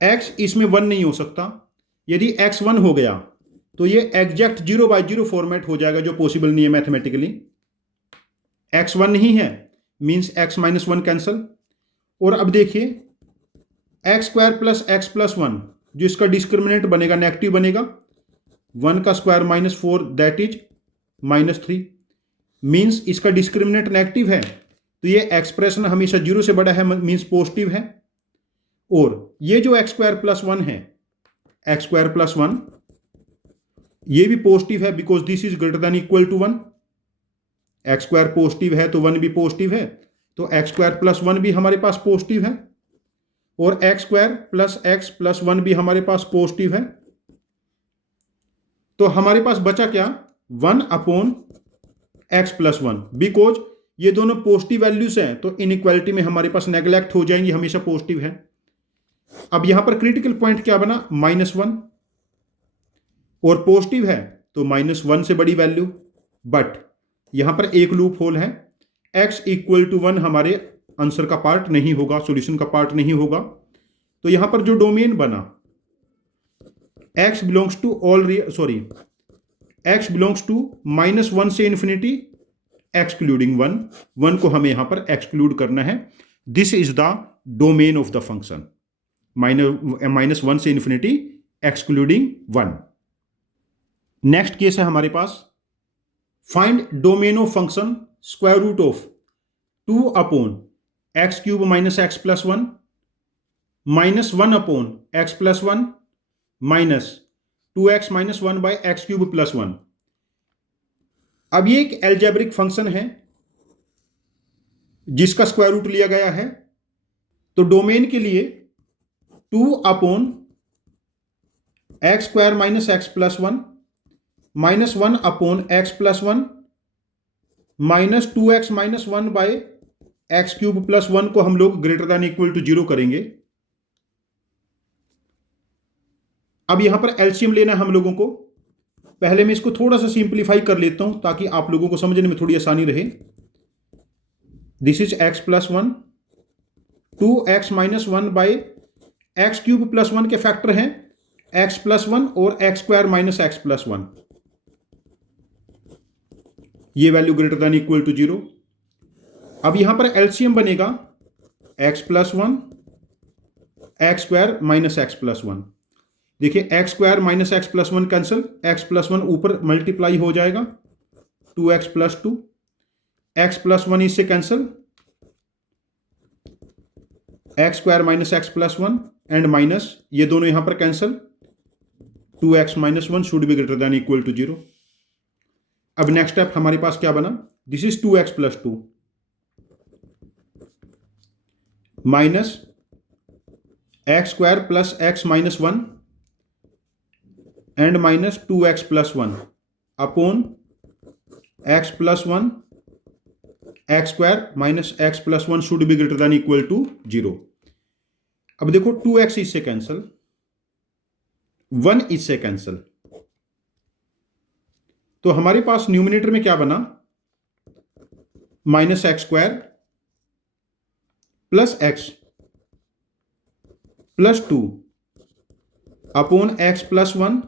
x इसमें 1 नहीं हो सकता, यदि x 1 हो गया तो ये एग्जैक्ट 0/0 फॉर्मेट हो जाएगा, जो पॉसिबल नहीं है मैथमेटिकली। x 1 नहीं है मीन्स x - 1 कैंसल। और अब देखिए x² + x + 1, जो इसका डिस्क्रिमिनेंट बनेगा नेगेटिव बनेगा, 1 का स्क्वायर -4 दैट इज -3, मीन्स इसका डिस्क्रिमिनेंट नेगेटिव है, तो ये एक्सप्रेशन हमेशा 0 से बड़ा है मीन्स पॉजिटिव है। और ये जो x² + 1 है, x² + 1 ये भी पॉजिटिव है, because this is greater than equal to 1। x² positive है तो 1 भी पॉजिटिव है, तो x² + 1 भी हमारे पास पॉजिटिव है, और x² + x + 1 भी हमारे पास पॉजिटिव है। तो हमारे पास बचा क्या, 1 अपॉन x + 1। बिकॉज ये दोनों पॉजिटिव वैल्यूज हैं तो इनइक्वालिटी में हमारे पास नेग्लेक्ट हो जाएंगी, हमेशा पॉजिटिव है। अब यहां पर क्रिटिकल पॉइंट क्या बना, -1, और पॉजिटिव है तो -1 से बड़ी वैल्यू। बट यहां पर एक लूप होल है, x = 1 हमारे आंसर का पार्ट नहीं होगा, सॉल्यूशन का पार्ट नहीं होगा। तो यहां पर जो डोमेन बना x बिलोंग्स टू -1 से इन्फिनिटी एक्सक्लूडिंग 1 को हमें यहां पर एक्सक्लूड करना है। This is the domain of the function, -1 से इन्फिनिटी एक्सक्लूडिंग 1। नेक्स्ट केस है हमारे पास, find domain of function square root of 2 upon x³ - x + 1 -1 upon x + 1 minus 2x - 1 by x³ + 1। अब ये एक एल्जेब्रिक फंक्शन है जिसका स्क्वायर रूट लिया गया है। तो डोमेन के लिए 2 upon x² - x + 1 -1 upon x + 1 minus 2x - 1 by x³ + 1 को हम लोग ग्रेटर देन इक्वल टू 0 करेंगे। अब यहां पर एलसीएम लेना है हम लोगों को। पहले मैं इसको थोड़ा सा सिंप्लीफाई कर लेता हूं ताकि आप लोगों को समझने में थोड़ी आसानी रहे। This is x + 1 2x minus 1 by x cube plus 1 के फैक्टर हैं x प्लस 1 और x square minus x plus 1, ये value greater than equal to 0। अब यहां पर एलसीएम बनेगा x plus 1 x square minus x plus 1। देखिए x square minus x plus 1 cancel, x plus 1 ऊपर मल्टीप्लाई हो जाएगा 2x प्लस 2, एक्स प्लस 1 इससे cancel, x square minus x plus 1 and minus ये दोनों यहां पर cancel, 2x minus 1 should be greater than equal to 0। अब नेक्स्ट स्टेप हमारे पास क्या बना, this is 2x plus 2 minus x square plus x minus 1 and minus 2x plus 1 upon x plus 1 x square minus x plus 1 should be greater than equal to 0। अब देखो 2x इससे cancel, 1 इससे cancel, तो हमारे पास numerator में क्या बना, minus x square plus x plus 2 upon x plus 1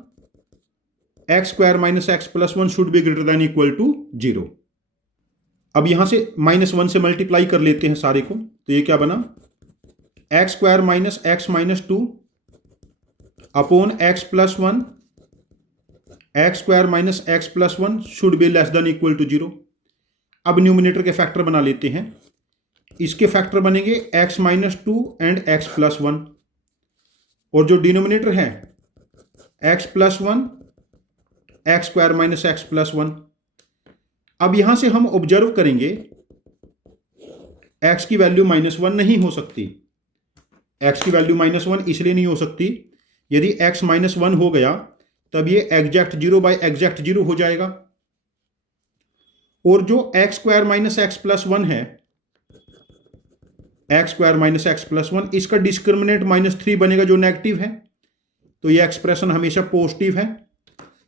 x square minus x plus 1 should be greater than equal to 0। अब यहां से माइनस 1 से मल्टीप्लाई कर लेते हैं सारे को, तो ये क्या बना, x square minus x minus 2 upon x plus 1 x square minus x plus 1 should be less than equal to 0। अब न्यूमिनेटर के फैक्टर बना लेते हैं, इसके फैक्टर बनेंगे x minus 2 and x plus 1, और जो डिनोमिनेटर है x plus 1 x square minus x plus 1। अब यहां से हम ऑब्जर्व करेंगे एक्स की वैल्यू माइनस 1 नहीं हो सकती, एक्स की वैल्यू माइनस 1 इसलिए नहीं हो सकती, यदि एक्स माइनस 1 हो गया तब ये एग्जैक्ट 0 बाई एग्जैक्ट 0 हो जाएगा, और जो x square minus x plus 1 है, x square minus x plus 1, इसका डिस्क्रिमिनेंट -3 बनेगा जो नेगेटिव है, तो ये एक्सप्रेशन हमेशा पॉजिटिव है।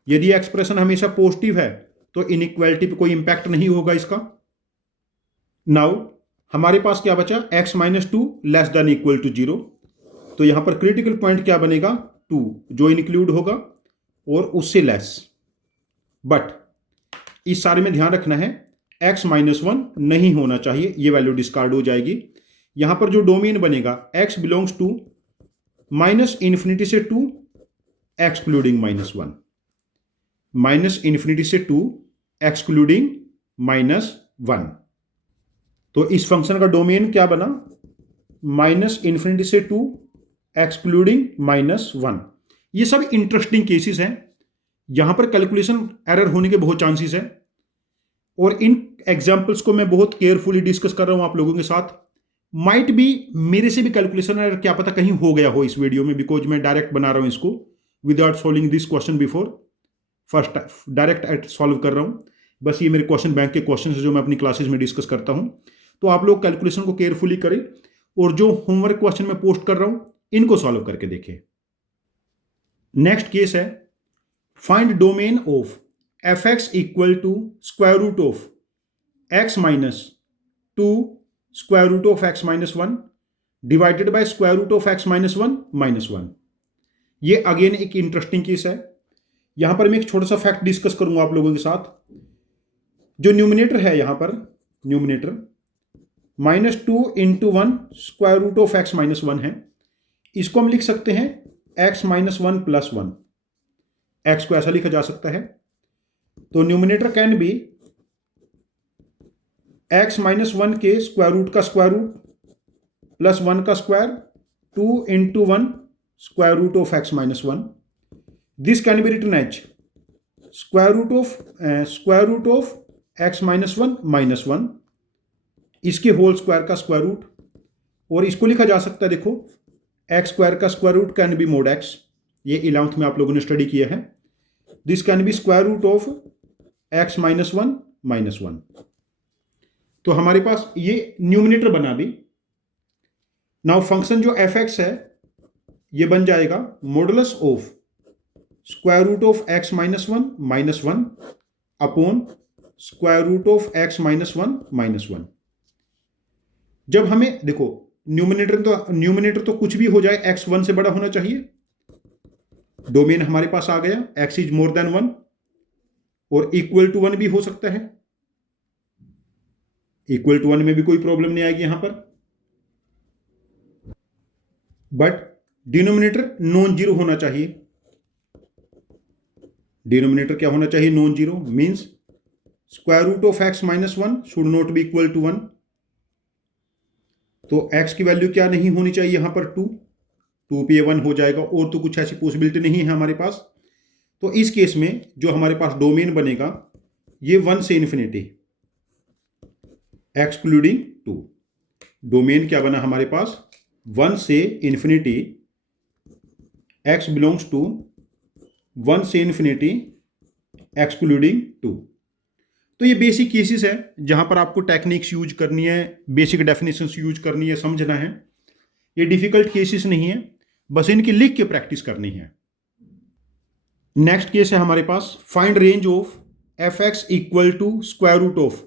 यदि एक्सप्रेशन हमेशा पॉजिटिव है तो इनइक्वालिटी पे कोई इंपैक्ट नहीं होगा इसका। नाउ हमारे पास क्या बचा, x minus 2 less than equal to 0, तो यहां पर क्रिटिकल पॉइंट क्या बनेगा, 2 जो इंक्लूड होगा और उससे लेस। बट इस सारे में ध्यान रखना है एक्स माइनस 1 नहीं होना चाहिए, ये वैल्यू डिस्कार्ड हो जाएगी। यहां पर जो डोमेन बनेगा x belongs to minus infinity से 2 एक्सक्लूडिंग -1, माइनस इन्फिनिटी से 2 एक्सक्लूडिंग -1। तो इस फंक्शन का डोमेन क्या बना, माइनस इन्फिनिटी से 2 एक्सक्लूडिंग -1। ये सब इंटरेस्टिंग केसेस हैं, यहां पर कैलकुलेशन एरर होने के बहुत चांसेस हैं, और इन एग्जांपल्स को मैं बहुत केयरफुली डिस्कस कर रहा हूं आप लोगों के साथ। माइट भी मेरे से भी कैलकुलेशन एरर क्या पता कहीं हो गया हो इस वीडियो में, बिकॉज मैं डायरेक्ट बना रहा हूं इसको without solving this question before, first direct solve कर रहा हूं। बस ये मेरे क्वेश्चन बैंक के क्वेश्चन जो मैं अपनी क्लासेस में डिस्कस करता हूं, तो आप लोग कैलकुलेशन को केयरफुली करें, और जो होमवर्क क्वेश्चन मैं पोस्ट कर रहा हूं इनको सॉल्व करके देखें। नेक्स्ट केस है, find domain of f x equal to square root of x minus 2 square root of x minus 1 divided by square root of x minus 1 minus 1। ये again एक इंटरेस्टिंग केस है। यहां पर मैं एक छोटा सा फैक्ट डिस्कस करूंगा आप लोगों के साथ। जो न्यूमिनेटर है यहां पर, numerator -2 into 1 square root of x minus 1 है, इसको हम लिख सकते हैं एक्स माइनस 1 प्लस 1, एक्स को ऐसा लिखा जा सकता है। तो numerator can be x minus 1 के स्क्वायर रूट का स्क्वायर रूट प्लस 1 का square 2 into 1 square root of x minus 1। This can be written as square root of x minus 1 minus 1, इसके होल स्क्वायर का स्क्वायर रूट, और इसको लिखा जा सकता है, देखो एक्स स्क्वायर का square root can be mod x, ये 11th में आप लोगों ने स्टडी किया है। This can be square root of x minus 1 minus 1। तो हमारे पास ये न्यूमिनेटर बना भी। नाउ फंक्शन जो एफ एक्स है ये बन जाएगा modulus of square root of x minus 1 minus 1 upon square root of x minus 1 minus 1। जब हमें देखो न्यूमिनेटर तो कुछ भी हो जाए, एक्स 1 से बड़ा होना चाहिए। डोमेन हमारे पास आ गया, एक्स इज मोर देन 1 और इक्वल टू 1 भी हो सकता है। इक्वल टू 1 में भी कोई प्रॉब्लम नहीं आएगी यहां पर। बट डिनोमिनेटर नॉन जीरो होना चाहिए। डिनोमिनेटर क्या होना चाहिए? Non zero. Means square root of x minus 1 should not be equal to 1। तो एक्स की वैल्यू क्या नहीं होनी चाहिए यहां पर? 2 पे 1 हो जाएगा, और तो कुछ ऐसी पॉसिबिलिटी नहीं है हमारे पास। तो इस केस में जो हमारे पास डोमेन बनेगा ये 1 से इन्फिनिटी एक्सक्लूडिंग 2। डोमेन क्या बना हमारे पास? 1 से इन्फिनिटी एक्स बिलोंग्स टू 1 से इन्फिनिटी एक्सक्लूडिंग 2। तो ये बेसिक केसेस है जहां पर आपको टेक्निक्स यूज करनी है, बेसिक डेफिनेशंस यूज करनी है, समझना है। ये डिफिकल्ट केसेस नहीं है, बस इनकी लिख के प्रैक्टिस करनी है। नेक्स्ट केस है हमारे पास, find range of f x equal to square root of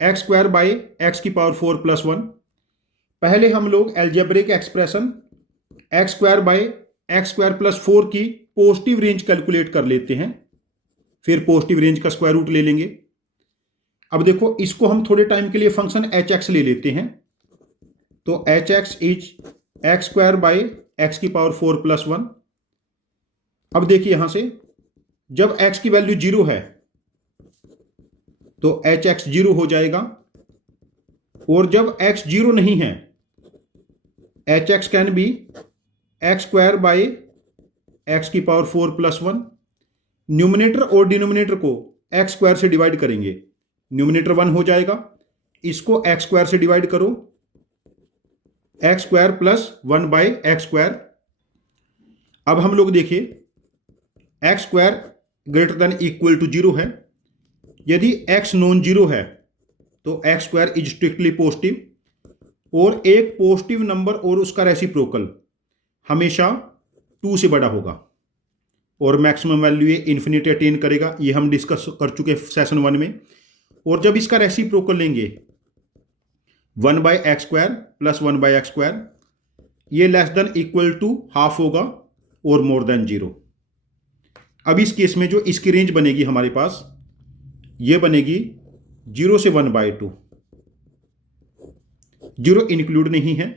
x square by x की पावर 4 प्लस 1। पहले हम लोग algebraic expression x square by x square plus 4 की पॉजिटिव रेंज कैलकुलेट कर लेते हैं, फिर पॉजिटिव रेंज का स्क्वायर रूट ले लेंगे। अब देखो, इसको हम थोड़े टाइम के लिए फंक्शन एच एक्स ले लेते हैं। तो H x is x square by x की पावर 4 प्लस 1। अब देखिए यहां से, जब एक्स की वैल्यू 0 है तो एच एक्स 0 हो जाएगा, और जब एक्स 0 नहीं है h x can be x square by x की पावर 4 प्लस 1। न्यूमिनेटर और डिनोमिनेटर को एक्स स्क्वायर से डिवाइड करेंगे, न्यूमिनेटर 1 हो जाएगा, इसको एक्स स्क्वायर से डिवाइड करो, x square plus 1 by x square. अब हम लोग देखिए, x square greater than equal to 0 है। यदि एक्स नॉन जीरो है तो x square is strictly positive, और एक पॉजिटिव नंबर और उसका रेसिप्रोकल हमेशा 2 से बड़ा होगा, और मैक्सिमम वैल्यू ये इन्फिनिटी अटेन करेगा। ये हम डिस्कस कर चुके सेशन 1 में। और जब इसका रेसिप्रोकल लेंगे 1 by x square plus 1 by x square, ये less than equal to half होगा और मोर देन 0। अब इस केस में जो इसकी रेंज बनेगी हमारे पास, ये बनेगी 0 से 1 बाई 2। 0 इंक्लूड नहीं है,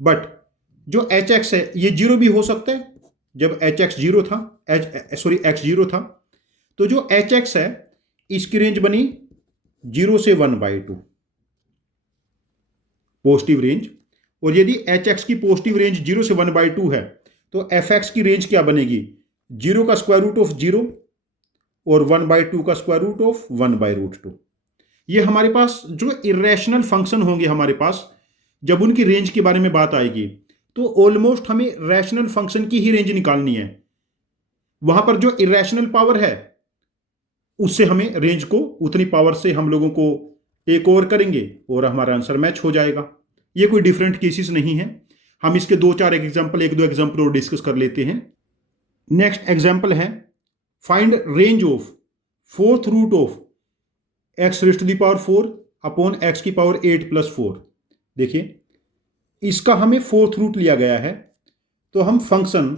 बट जो एच एक्स है ये 0 भी हो सकता है। जब एच एक्स 0 था, एक्स 0 था, तो जो एच एक्स है इसकी रेंज बनी 0 से 1 बाई 2 पॉजिटिव रेंज। और यदि एच एक्स की पॉजिटिव रेंज 0 से 1 बाई 2 है तो एफ एक्स की रेंज क्या बनेगी? 0 का स्क्वायर रूट ऑफ 0 और 1 बाई 2 का square root of 1 by root 2। ये हमारे पास जो इरेशनल फंक्शन होंगे हमारे पास, जब उनकी रेंज के बारे में बात आएगी तो ऑलमोस्ट हमें रैशनल फंक्शन की ही रेंज निकालनी है। वहां पर जो इरेशनल पावर है उससे हमें रेंज को उतनी पावर से हम लोगों को टेक ओवर करेंगे और हमारा आंसर मैच हो जाएगा। ये कोई डिफरेंट केसेस नहीं है। हम इसके 2-4 एग्जाम्पल, 1-2 एग्जाम्पल और डिस्कस कर लेते हैं। नेक्स्ट एग्जाम्पल है, find range of fourth root of x raised to the power 4 upon x की पावर 8 प्लस 4। देखिए, इसका हमें फोर्थ रूट लिया गया है, तो हम फंक्शन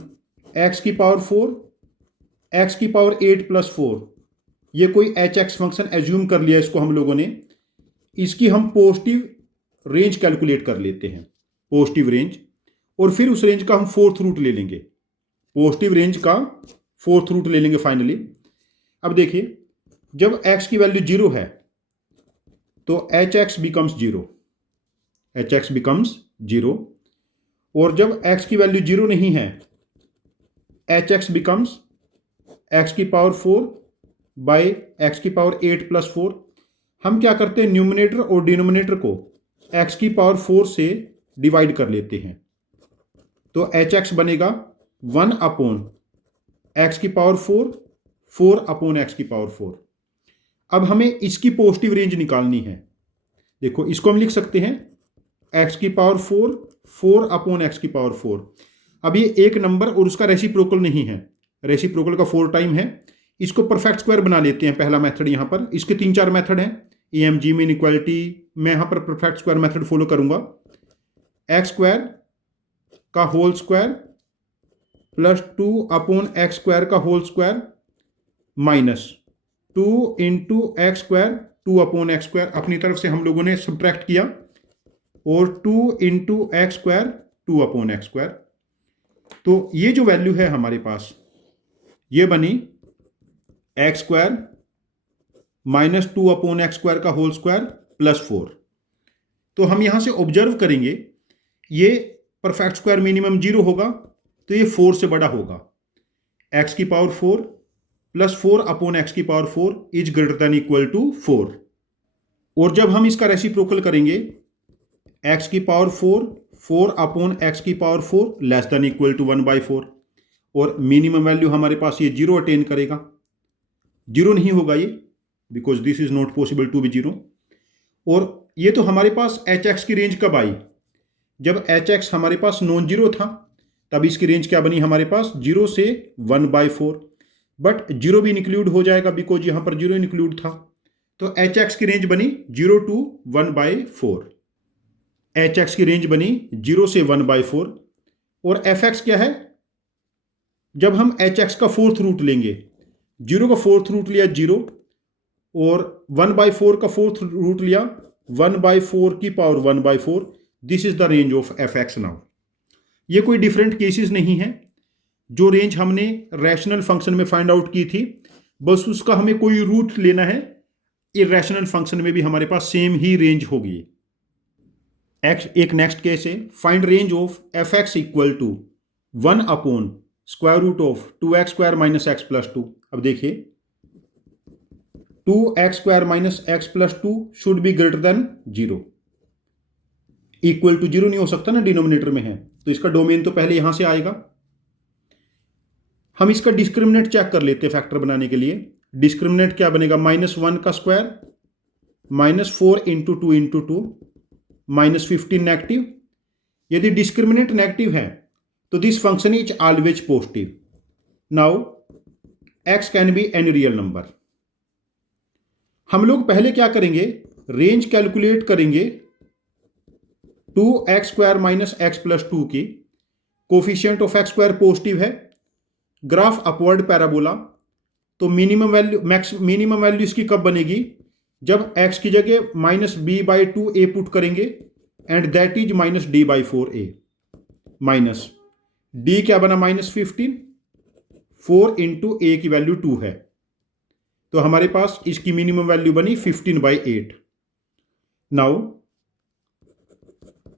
एक्स की पावर 4, एक्स की पावर 8 प्लस 4, ये कोई एच एक्स फंक्शन एज्यूम कर लिया इसको हम लोगों ने। इसकी हम पॉजिटिव रेंज कैलकुलेट कर लेते हैं, पॉजिटिव रेंज, और फिर उस रेंज का हम फोर्थ रूट ले लेंगे, पॉजिटिव रेंज का फोर्थ रूट ले लेंगे फाइनली। अब देखिए, जब x की वैल्यू 0 है तो H x becomes 0, H x becomes 0, और जब x की वैल्यू 0 नहीं है एच एक्स बिकम्स एक्स की पावर 4 बाई एक्स की पावर 8 प्लस 4। हम क्या करते हैं, न्यूमिनेटर और डिनोमिनेटर को x की पावर 4 से डिवाइड कर लेते हैं, तो एच एक्स बनेगा 1 अपॉन एक्स की पावर 4, 4 अपॉन एक्स की पावर 4। अब हमें इसकी पॉजिटिव रेंज निकालनी है। देखो, इसको हम लिख सकते हैं एक्स की पावर 4, 4 अपॉन एक्स की पावर 4। अब ये एक नंबर और उसका रेसिप्रोकल नहीं है, रेसिप्रोकल का 4 टाइम है। इसको परफेक्ट स्क्वायर बना लेते हैं, पहला मेथड यहाँ पर। इसके 3-4 मेथड हैं, EMG में इनइक्वालिटी, मैं यहाँ पर परफेक्ट स्क्वायर मेथड फॉलो करूंगा। एक्स स्क्वायर का whole square plus 2 upon x square का whole square minus 2 into x square 2 upon x square अपनी तरफ से हम लोगों ने सब्ट्रैक्ट किया और 2 into x square 2 upon x square. तो ये जो वैल्यू है हमारे पास ये बनी x square minus 2 upon x square का होल स्क्वायर प्लस 4। तो हम यहां से ऑब्जर्व करेंगे ये परफेक्ट स्क्वायर मिनिमम 0 होगा तो ये 4 से बड़ा होगा। एक्स की पावर 4 प्लस 4 अपॉन एक्स की power 4 is greater than equal to 4। और जब हम इसका रेसिप्रोकल करेंगे एक्स की पावर 4 अपॉन एक्स की power 4 less than equal to 1/4 और मिनिमम वैल्यू हमारे पास ये 0 अटेन करेगा। 0 नहीं होगा ये because this is not possible to be 0। और ये तो हमारे पास एच एक्स की रेंज कब आई? जब एच एक्स हमारे पास नॉन जीरो था तब इसकी रेंज क्या बनी हमारे पास 0 से 1/4। बट 0 भी इंक्लूड हो जाएगा बिकॉज यहां पर 0 इंक्लूड था। तो एच एक्स की रेंज बनी 0 to 1/4। एच एक्स की रेंज बनी 0 से 1/4। और एफ एक्स क्या है? जब हम एच एक्स का फोर्थ रूट लेंगे, 0 का फोर्थ रूट लिया 0 और 1/4 का फोर्थ रूट लिया 1/4 की power 1/4। This is the range of f x. Now ये कोई डिफरेंट केसेस नहीं है। जो रेंज हमने रैशनल फंक्शन में फाइंड आउट की थी बस उसका हमें कोई रूट लेना है। इरैशनल फंक्शन में भी हमारे पास सेम ही रेंज होगी। एक नेक्स्ट केस है, find range of f x equal to 1 upon square root of 2x square minus x plus 2। अब देखिए 2x square minus x plus 2 should be greater than 0। Equal to 0 नहीं हो सकता ना, denominator में है तो इसका डोमेन तो पहले यहां से आएगा। हम इसका डिस्क्रिमिनेंट चेक कर लेते हैं फैक्टर बनाने के लिए। डिस्क्रिमिनेंट क्या बनेगा? -1 का स्क्वायर -4 इंटू 2 इंटू 2 -15 नेगेटिव। यदि डिस्क्रिमिनेंट नेगेटिव है तो this function is always positive. Now x can be any real number. हम लोग पहले क्या करेंगे? रेंज कैलकुलेट करेंगे 2x square minus x plus 2 की। Coefficient of x square positive है, ग्राफ अपवर्ड पैराबोला। तो मिनिमम वैल्यू इसकी कब बनेगी? जब x की जगह -b/2a पुट करेंगे and that is -d/4a। Minus d क्या बना? -15। 4 इंटू a की वैल्यू 2 है तो हमारे पास इसकी मिनिमम वैल्यू बनी 15/8। Now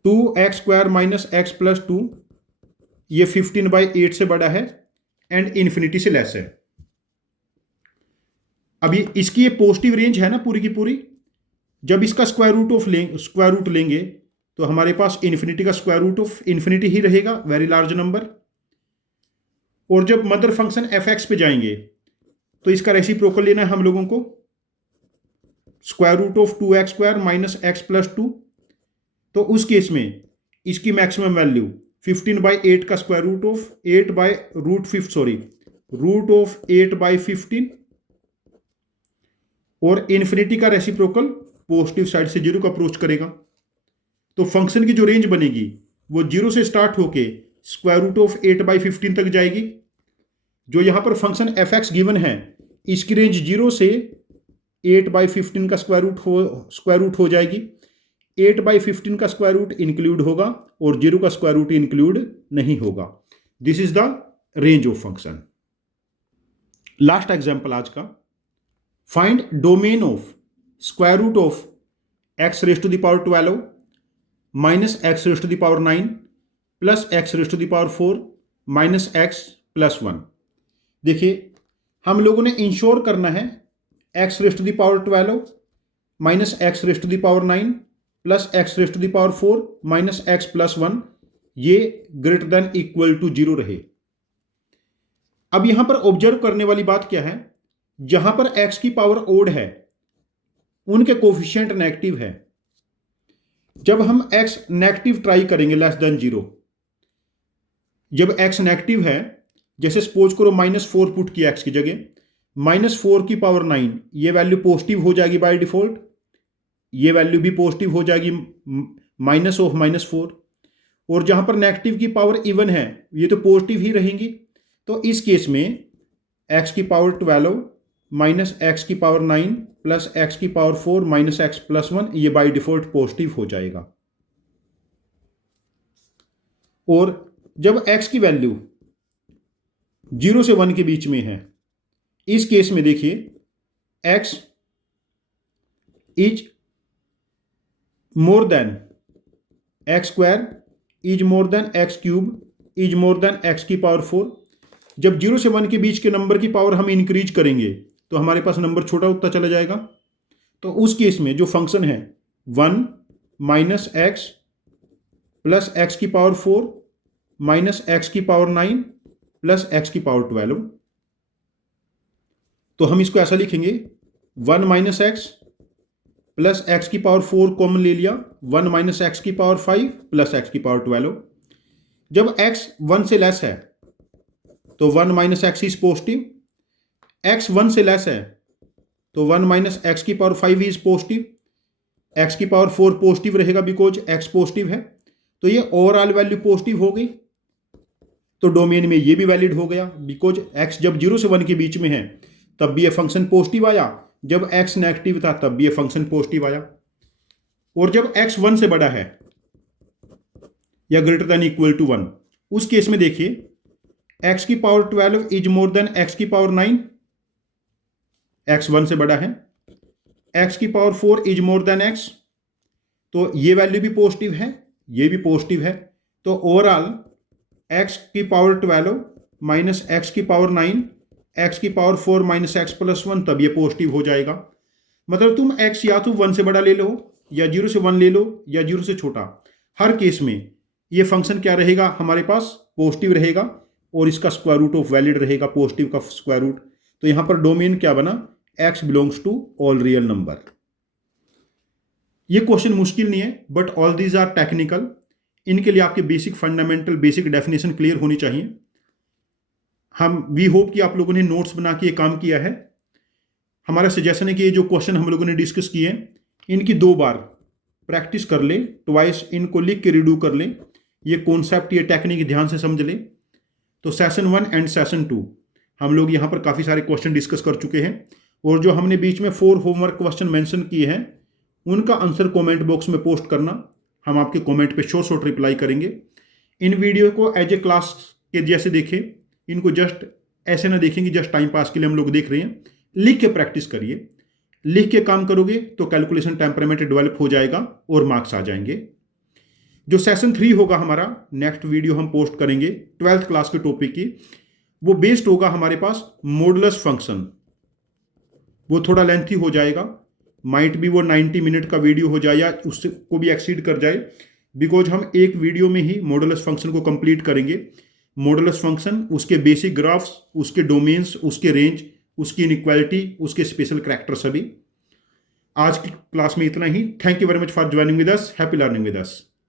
2x square minus x plus 2 ये 15/8 से बड़ा है एंड इन्फिनिटी से लेस है। अभी इसकी ये पॉजिटिव रेंज है ना पूरी की पूरी। जब इसका स्क्वायर रूट लेंगे तो हमारे पास इन्फिनिटी का स्क्वायर रूट ऑफ इन्फिनिटी ही रहेगा, वेरी लार्ज नंबर। और जब मदर फंक्शन एफ एक्स पे जाएंगे तो इसका रेसिप्रोकल लेना है हम लोगों को, square root of 2x square minus x plus 2। तो उस केस में इसकी मैक्सिमम वैल्यू 15/8 का स्क्वायर रूट ऑफ 8/15 और इन्फिनिटी का रेसिप्रोकल पॉजिटिव साइड से 0 को अप्रोच करेगा। तो फंक्शन की जो रेंज बनेगी वो 0 से स्टार्ट होके स्क्वायर रूट ऑफ 8/15 तक जाएगी। जो यहां पर फंक्शन एफ एक्स गिवन है इसकी रेंज 0 से 8/15 का स्क्वायर रूट हो जाएगी। 8/15 का स्क्वायर रूट इंक्लूड होगा और 0 का स्क्वायर रूट इंक्लूड नहीं होगा। This is the range of function. Last example आज का, find domain of square root of x raise to the power 12 minus x raise to the power 9 plus x raise to the power 4 minus x plus 1। देखिए हम लोगों ने ensure करना है x raise to the power 12 minus x raise to the power 9 plus x raise to the power 4 minus x plus 1 ये greater than equal to 0 रहे। अब यहां पर ऑब्जर्व करने वाली बात क्या है? जहां पर x की पावर ओड है उनके कोफिशिएंट नेगेटिव है। जब हम x नेगेटिव ट्राई करेंगे लेस देन 0, जब x नेगेटिव है, जैसे सपोज करो -4 पुट किया x की जगह, -4 की पावर 9 ये वैल्यू पॉजिटिव हो जाएगी बाय डिफॉल्ट, ये वैल्यू भी पॉजिटिव हो जाएगी माइनस ऑफ -4। और जहाँ पर नेगेटिव की पावर इवन है ये तो पॉजिटिव ही रहेंगी। तो इस केस में x की पावर 12 माइनस एक्स की पावर 9 प्लस एक्स की पावर 4 माइनस एक्स प्लस 1 ये बाय डिफॉल्ट पॉजिटिव हो जाएगा। और जब x की वैल्यू 0 से 1 के बीच में है, इस केस में देखिए x is more than x square is more than x cube is more than x की पावर 4। जब 0 से 1 के बीच के नंबर की पावर हम इंक्रीज करेंगे तो हमारे पास नंबर छोटा होता चला जाएगा। तो उस केस में जो फंक्शन है 1 माइनस एक्स प्लस एक्स की पावर 4 माइनस एक्स की पावर 9 प्लस एक्स की पावर 12, तो हम इसको ऐसा लिखेंगे 1 माइनस एक्स प्लस एक्स की पावर 4 कॉमन ले लिया, 1 माइनस एक्स की पावर 5 प्लस एक्स की पावर 12। जब x 1 से लेस है तो 1 minus x is positive, x 1 से लेस है तो 1 माइनस एक्स की पावर 5 इज पॉजिटिव, एक्स की पावर 4 पॉजिटिव रहेगा बिकॉज x पॉजिटिव है। तो ये ओवरऑल वैल्यू पॉजिटिव हो गई, तो डोमेन में ये भी वैलिड हो गया बिकॉज x जब 0 से 1 के बीच में है तब भी ये फंक्शन पॉजिटिव आया, जब x नेगेटिव था तब भी ये फंक्शन पॉजिटिव आया। और जब x 1 से बड़ा है या ग्रेटर देन इक्वल टू 1, उस केस में देखिए x की power 12 is more than x की पावर 9, x 1 से बड़ा है, x की power 4 is more than x, तो ये वैल्यू भी पॉजिटिव है, ये भी पॉजिटिव है। तो ओवरऑल x की पावर 12 माइनस एक्स की पावर 9 एक्स की पावर 4 माइनस एक्स प्लस 1, तब ये पॉजिटिव हो जाएगा। मतलब तुम x या तो 1 से बड़ा ले लो या 0 से 1 ले लो या 0 से छोटा, हर केस में ये फंक्शन क्या रहेगा हमारे पास पॉजिटिव रहेगा और इसका स्क्वायर रूट ऑफ वैलिड रहेगा पॉजिटिव का स्क्वायर रूट। तो यहां पर डोमेन क्या बना, x belongs to all real number. ये क्वेश्चन मुश्किल नहीं है but all these are technical, इनके लिए आपके basic fundamental basic definition clear होनी चाहिए। हम वी होप कि आप लोगों ने नोट्स बना के ये काम किया है। हमारा सजेशन है कि ये जो क्वेश्चन हम लोगों ने डिस्कस किए हैं इनकी 2 बार प्रैक्टिस कर ले, ट्वाइस इनको लिख के रिड्यू कर ले, ये कॉन्सेप्ट ये टेक्निक ध्यान से समझ ले। तो सेशन 1 एंड सेशन 2 हम लोग यहाँ पर काफ़ी सारे क्वेश्चन डिस्कस कर चुके हैं और जो हमने बीच में 4 होमवर्क क्वेश्चन मेंशन किए हैं उनका आंसर कमेंट बॉक्स में पोस्ट करना, हम आपके कमेंट पे शॉर्ट रिप्लाई करेंगे। इन वीडियो को एज ए क्लास के जैसे देखें, इनको जस्ट ऐसे ना देखेंगे जस्ट टाइम पास के लिए हम लोग देख रहे हैं। लिख के प्रैक्टिस करिए, लिख के काम करोगे तो कैलकुलेशन टेम्परामेंट डेवलप हो जाएगा और मार्क्स आ जाएंगे। जो सेशन 3 होगा हमारा, नेक्स्ट वीडियो हम पोस्ट करेंगे 12th क्लास के टॉपिक की, वो बेस्ड होगा हमारे पास मॉडुलस फंक्शन। वो थोड़ा लेंथी हो जाएगा, माइट भी वो 90 मिनट का वीडियो हो जाए या उससे को भी एक्सीड कर जाए, बिकॉज हम एक वीडियो में ही मॉडुलस फंक्शन को कंप्लीट करेंगे। मॉडुलस फंक्शन, उसके बेसिक ग्राफ्स, उसके डोमेन्स, उसके रेंज, उसकी इनइक्वालिटी, उसके स्पेशल करैक्टर सभी। आज की क्लास में इतना ही। Thank you very much for joining with us. Happy learning with us.